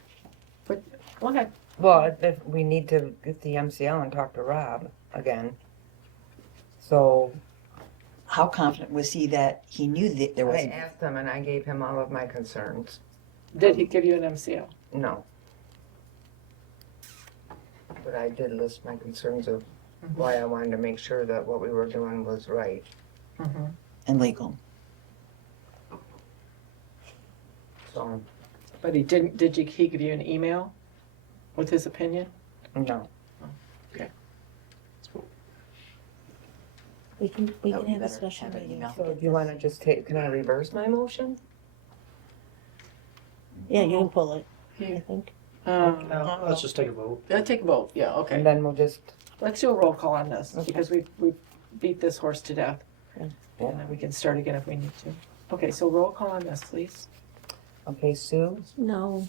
Go ahead. well, if we need to get the MCL and talk to Rob again. So How confident was he that he knew that there I wasn't? asked him and I gave him all of my concerns. Did he give you an MCL? No. But I did list my concerns of why I wanted to make sure that what we were doing was right. Mm-hmm. And legal. So, But he didn't, he give you an email with his opinion? no. We can That would be have a better, special have an meeting. email. So do you want to just can I reverse my motion? Yeah, you can pull it, I Here. think. Let's just take a vote. Let's take a vote, yeah, And okay. then we'll just, Let's do a roll call on this, Okay. because we've beat this horse to death. Yeah. And then we can start again if we need to. Okay, so roll call on this, please. okay, Sue, No,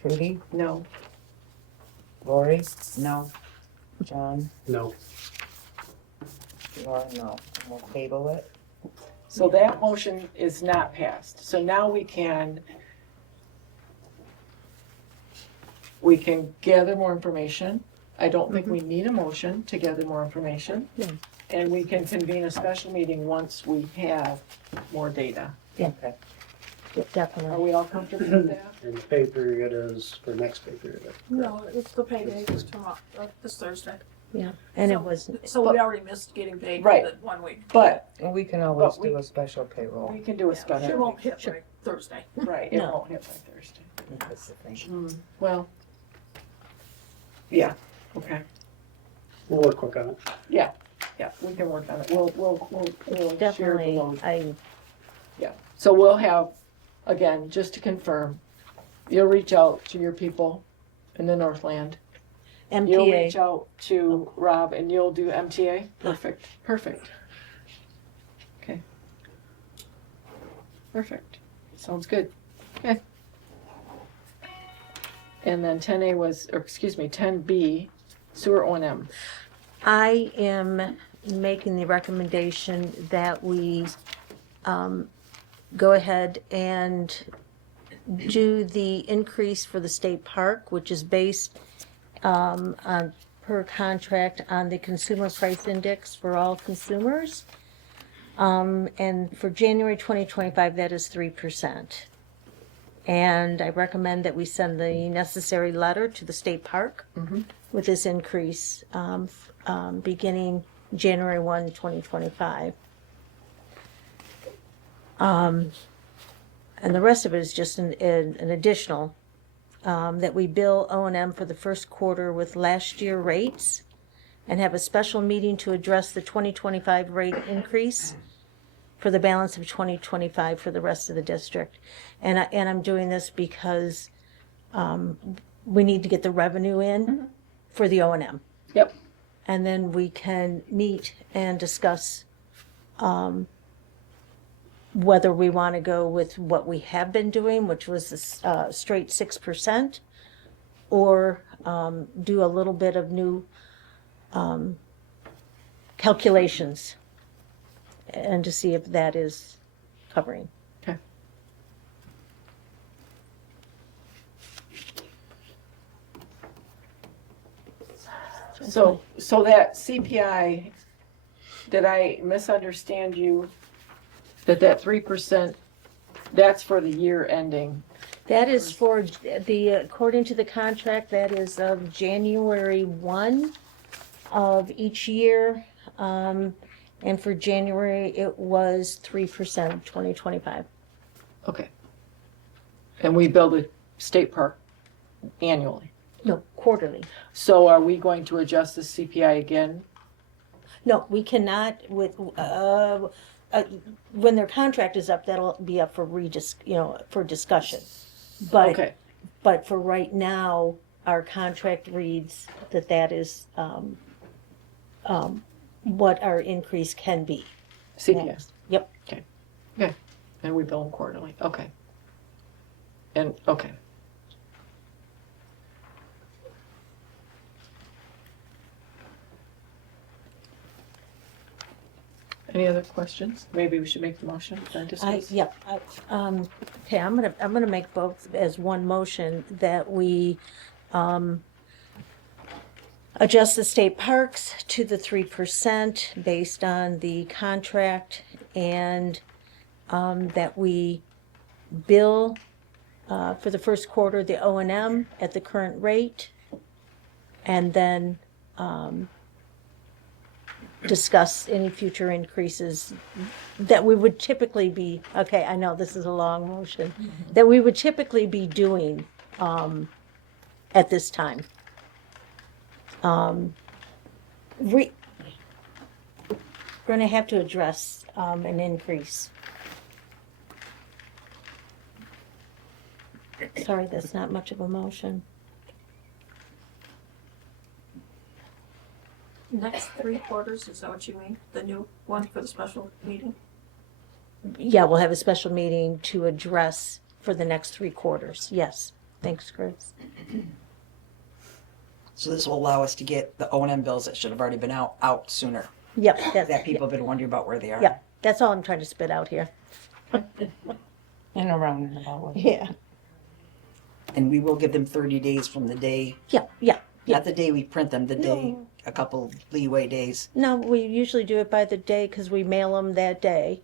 Trudy, No. Lori, No. John, No. Laura, no. And we'll table it. So that motion is not passed. So now we can gather more information. I don't think we need a motion to gather more information. No. And we can convene a special meeting once we have more data. Okay. yeah, Are definitely. we all comfortable with that? And the pay period is for next pay period. No, it's the payday is tomorrow, this Thursday. Yeah, and So- it wasn't, So we already missed getting paid for Right. the 1 week. But And we can always But we- do a special payroll. we can do a It special. won't hit by Thursday. Right, it No. won't hit by Thursday. That's the thing. Well, yeah, okay. We'll work quick on it. Yeah, we can work on it. We'll share the definitely, load. So we'll have, again, just to confirm, you'll reach out to your people in the Northland. You'll reach MTA, out to Rob and you'll do MTA? Perfect. Okay. Perfect. Sounds good. Okay. And then 10B, sewer O&M. I am making the recommendation that we go ahead and do the increase for the state park, which is based on per contract on the consumer price index for all consumers. And for January 2025, that is 3%. And I recommend that we send the necessary letter to the state park with this increase beginning January 1, 2025. And the rest of it is just an additional, that we bill O&M for the first quarter with last year rates and have a special meeting to address the 2025 rate increase for the balance of 2025 for the rest of the district. And I'm doing this because we need to get the revenue in for the O&M. Yep. And then we can meet and discuss whether we want to go with what we have been doing, which was this straight 6%, or do a little bit of new calculations and to see if that is covering. So that CPI, did I misunderstand you? That 3%, that's for the year ending? That is for according to the contract, that is of January 1 of each year. And for January, it was 3%, 2025. Okay. And we build a state park annually? No, quarterly. So are we going to adjust the CPI again? No, we cannot when their contract is up, that'll be up for for discussion. But, Okay. but for right now, our contract reads that is, what our increase can be. CPI? Yep. Okay. Okay. And we bill them quarterly, okay. And, okay. Any other questions? Maybe we should make the motion, then discuss. Okay, I'm gonna make both as one motion that we, adjust the state parks to the 3% based on the contract, and, that we bill, for the first quarter, the O&M at the current rate, and then, discuss any future increases that we would typically be, okay, I know this is a long motion, that we would typically be doing at this time. We're going to have to address an increase. Sorry, that's not much of a motion. Next 3 quarters, is that what you mean? The new one for the special meeting? Yeah, we'll have a special meeting to address for the next 3 quarters. Yes. Thanks, Chris. So this will allow us to get the O&M bills that should have already been out sooner. Yep. That people have been wondering about where they are. Yep. That's all I'm trying to spit out here. In a roundabout way. Yeah. And we will give them 30 days from the day, Yeah. not the day we print them, the day, a couple leeway days. No, we usually do it by the day because we mail them that day,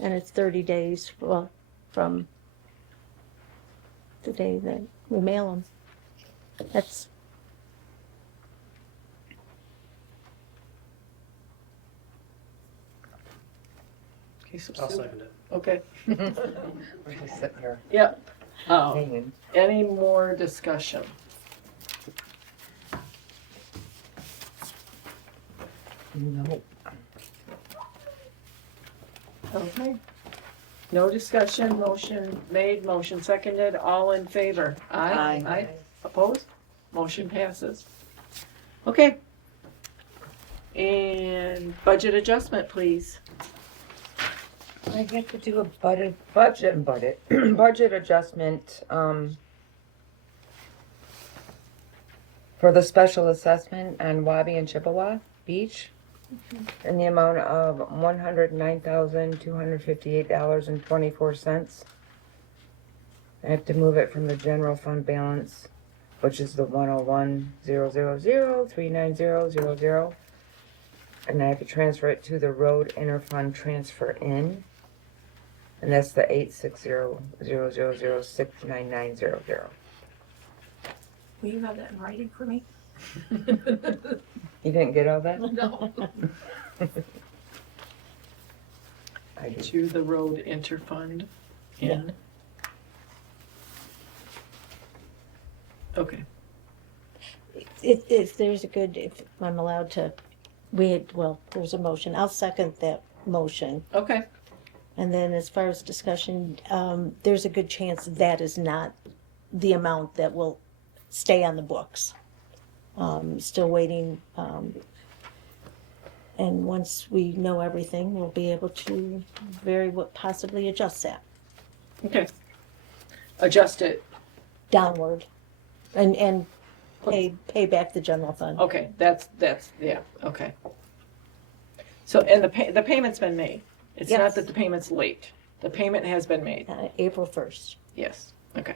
and it's 30 days from the day that we mail them. That's. Okay, so I'll Sue- second it. Okay. We're just sitting here Yep. hanging. Any more discussion? No. Okay. No discussion, motion made, motion seconded, all in favor? Aye. Aye. Opposed? Motion passes. Okay. And budget adjustment, please. I get to do a budget adjustment, for the special assessment on Wabi and Chippewa Beach in the amount of $109,258.24. I have to move it from the general fund balance, which is the 101,000,390,000, and I have to transfer it to the road interfund transfer in. And that's the 860,000,699,00. Will you have that in writing for me? You didn't get all that? No. I did. To the road interfund in. Okay. If I'm allowed to, there's a motion. I'll second that motion. Okay. And then as far as discussion, there's a good chance that is not the amount that will stay on the books. Still waiting. And once we know everything, we'll be able to possibly adjust that Okay. Adjust it. downward and pay back the general fund. Okay, that's, yeah, okay. So, and the payment's been made. It's not Yes. that the payment's late. The payment has been made. April 1st. Yes, okay.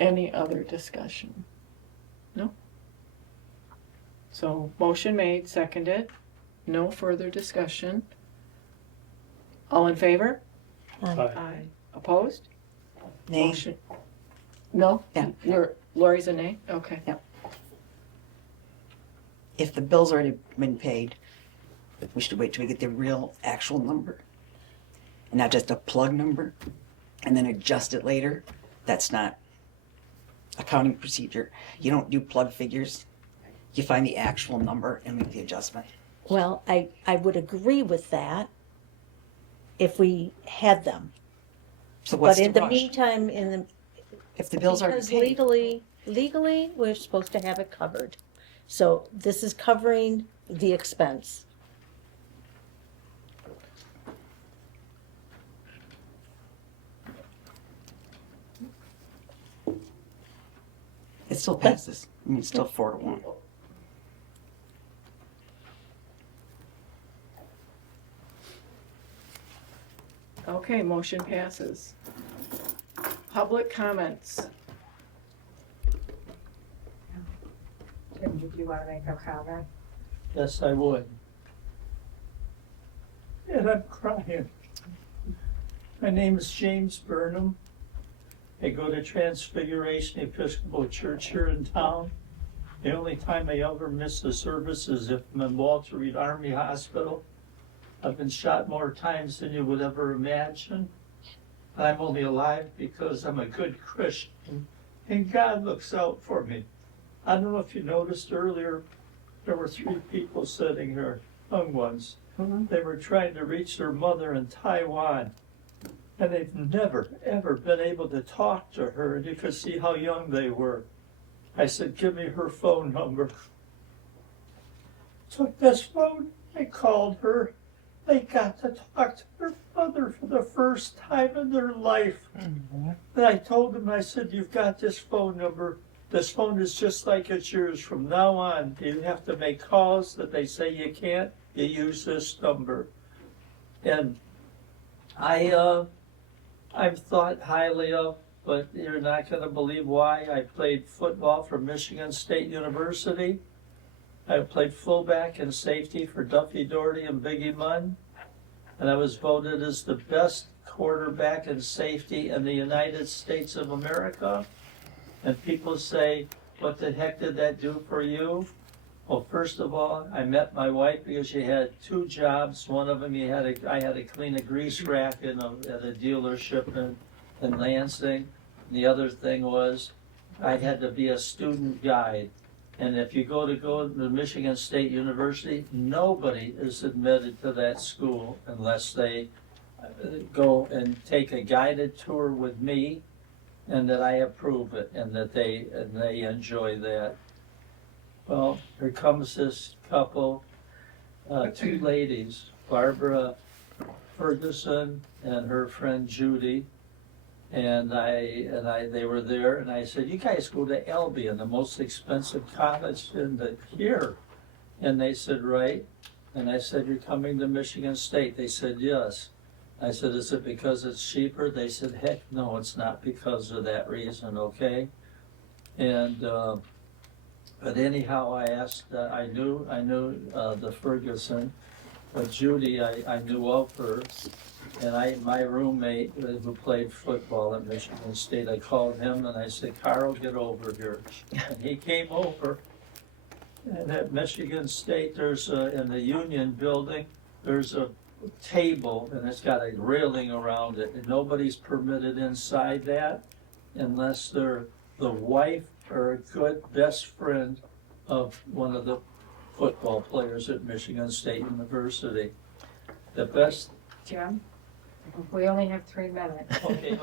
Any other discussion? No? So motion made, seconded. No further discussion. All in favor? Aye. Opposed? Nay. Motion- No? Yeah. Lori's a nay? Okay. If the bill's already been paid, we should wait till we get the real actual number. And not just a plug number, and then adjust it later. That's not accounting procedure. You don't do plug figures. You find the actual number and make the adjustment. Well, I would agree with that if we had them. So what's But in the the rush? meantime, If the bill's already because paid. legally, we're supposed to have it covered. So this is covering the expense. It still passes. I mean, it's still 4-1. Okay, motion passes. Public comments. Tim, did you want to make a comment? Yes, I would. And I'm crying. My name is James Burnham. I go to Transfiguration Episcopal Church here in town. The only time I ever miss a service is if I'm in Walter Reed Army Hospital. I've been shot more times than you would ever imagine. I'm only alive because I'm a good Christian, and God looks out for me. I don't know if you noticed earlier, there were 3 people sitting here, young ones. They were trying to reach their mother in Taiwan, and they've never, ever been able to talk to her, and you could see how young they were. I said, give me her phone number. Took this phone, I called her. They got to talk to their mother for the first time in their life. And I told them, I said, you've got this phone number. This phone is just like it's yours. From now on, you have to make calls that they say you can't. You use this number. And I've thought highly of, but you're not going to believe why. I played football for Michigan State University. I played fullback and safety for Duffy Doherty and Biggie Munn. And I was voted as the best quarterback and safety in the United States of America. And people say, what the heck did that do for you? Well, first of all, I met my wife because she had 2 jobs. One of them, I had to clean a grease rack at a dealership in Lansing. The other thing was I had to be a student guide. And if you go to Michigan State University, nobody is admitted to that school unless they go and take a guided tour with me, and that I approve it, and that they enjoy that. Well, here comes this couple, 2 ladies, Barbara Ferguson and her friend Judy. And they were there, and I said, you guys go to Albion, the most expensive college here. And they said, right. And I said, you're coming to Michigan State? They said, yes. I said, is it because it's cheaper? They said, heck no, it's not because of that reason, okay? And, but anyhow, I asked, I knew the Ferguson, but Judy, I knew of her. And my roommate who played football at Michigan State, I called him and I said, Carl, get over here. And he came over. And at Michigan State, there's in the Union building, there's a table and it's got a railing around it. And nobody's permitted inside that unless they're the wife or a good best friend of one of the football players at Michigan State University. The best... Jim, we only have 3 minutes. Okay.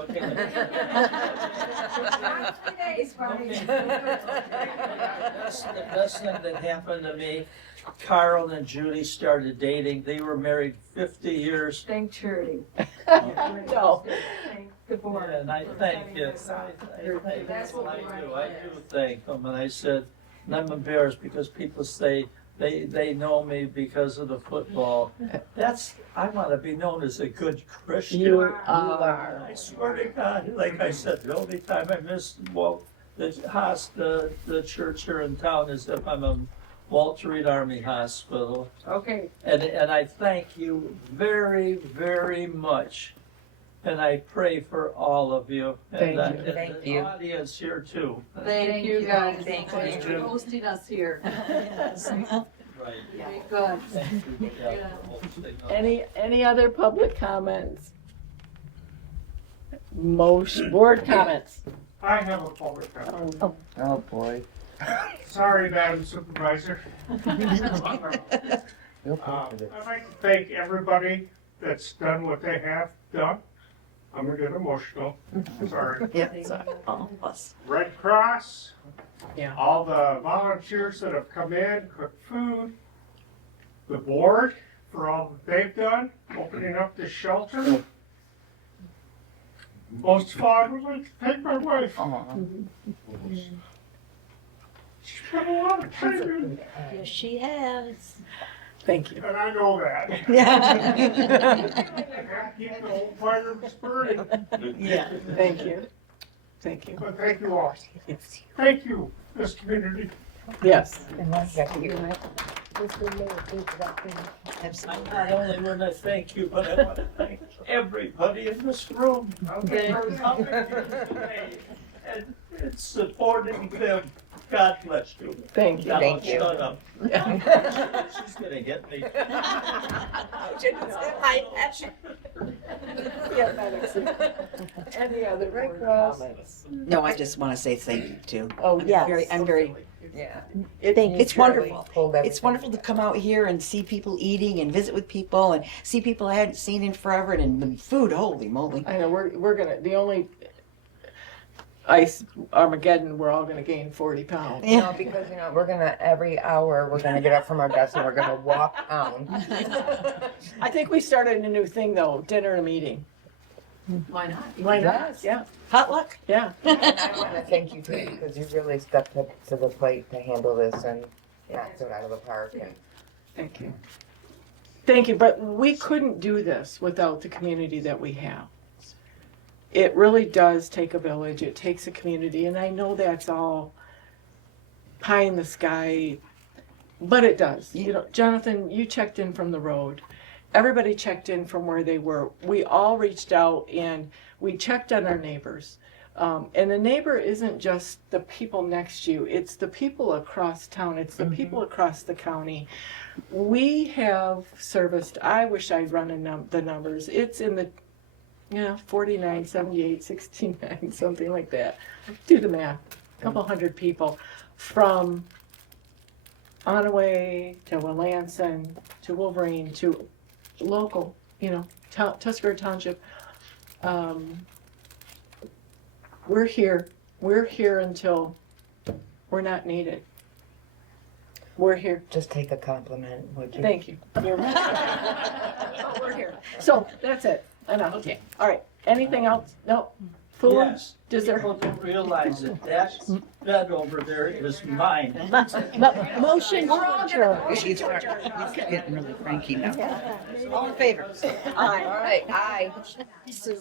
Not 3 days, buddy. The best thing that happened to me, Carl and Judy started dating. They were married 50 years. Thank Trudy. No. Thank the board. And I thank you. That's what we want. I do thank them. And I said, and I'm embarrassed because people say they know me because of the football. I want to be known as a good Christian. You are. I swear to God, like I said, the only time I miss the church here in town is if I'm Walter Reed Army Hospital. Okay. And I thank you very, very much. And I pray for all of you. Thank And, you. and Thank the you. audience here too. Thank you guys. Thank Thanks for you. hosting us here. Right. Very good. Thank you. Yeah, for hosting us. Any other public comments? Motion, board comments. I have a public comment. Oh, boy. Sorry, Madam Supervisor. You'll pay for this. I'd like to thank everybody that's done what they have done. I'm gonna get emotional, sorry. Yeah, all of us. Red Cross. Yeah. All the volunteers that have come in, cooked food. The board for all that they've done, opening up this shelter. Most of all, I would like to thank my wife. She put a lot of time in, Yes, she has. Thank you. and I know that. Keep the old fire burning. Yeah, thank you. Thank you. But thank you all. Thank you, this community. Yes. And I got you. I'm not only want to thank you, but I want to thank everybody in this room for coming here today and supporting them. God bless you. Thank you. Now, Thank you. shut up. She's gonna get me. Any other board comments? No, I just want to say thank you too. Oh, yes. I'm very, Yeah. Thank you. it's wonderful. Pulled It's wonderful to come out here and see people eating and visit with people and see people I hadn't seen in forever and the food, holy moly. I know, we're gonna, the only Armageddon, we're all gonna gain 40 pounds. You know, because, you know, we're gonna, every hour, we're gonna get up from our desk and we're gonna walk down. I think we started a new thing though, dinner and a meeting. Why not? Why not? Yeah, Potluck? yeah. And I wanna thank you too, because you really stepped up to the plate to handle this and knocked it out of the park and. Thank you. Thank you, but we couldn't do this without the community that we have. It really does take a village, it takes a community, and I know that's all pie in the sky, but it does. You know, Jonathan, you checked in from the road. Everybody checked in from where they were. We all reached out and we checked on our neighbors. And the neighbor isn't just the people next to you, it's the people across town, it's the people across the county. We have serviced, I wish I'd run the numbers, it's in the 49, 78, 69, something like that. Do the math. A couple hundred people from Onaway to Willanson to Wolverine to local, Tuscarora Township. We're here. We're here until we're not needed. We're here. Just take a compliment, would you? Thank you. You're right. We're here. So that's it. Enough. Okay. All right. Anything else? No. Food? Yes. Dessert? People don't realize that bed over there is mine. Motion to adjourn. He's getting really cranky now. All in favor? All right, aye. Soon.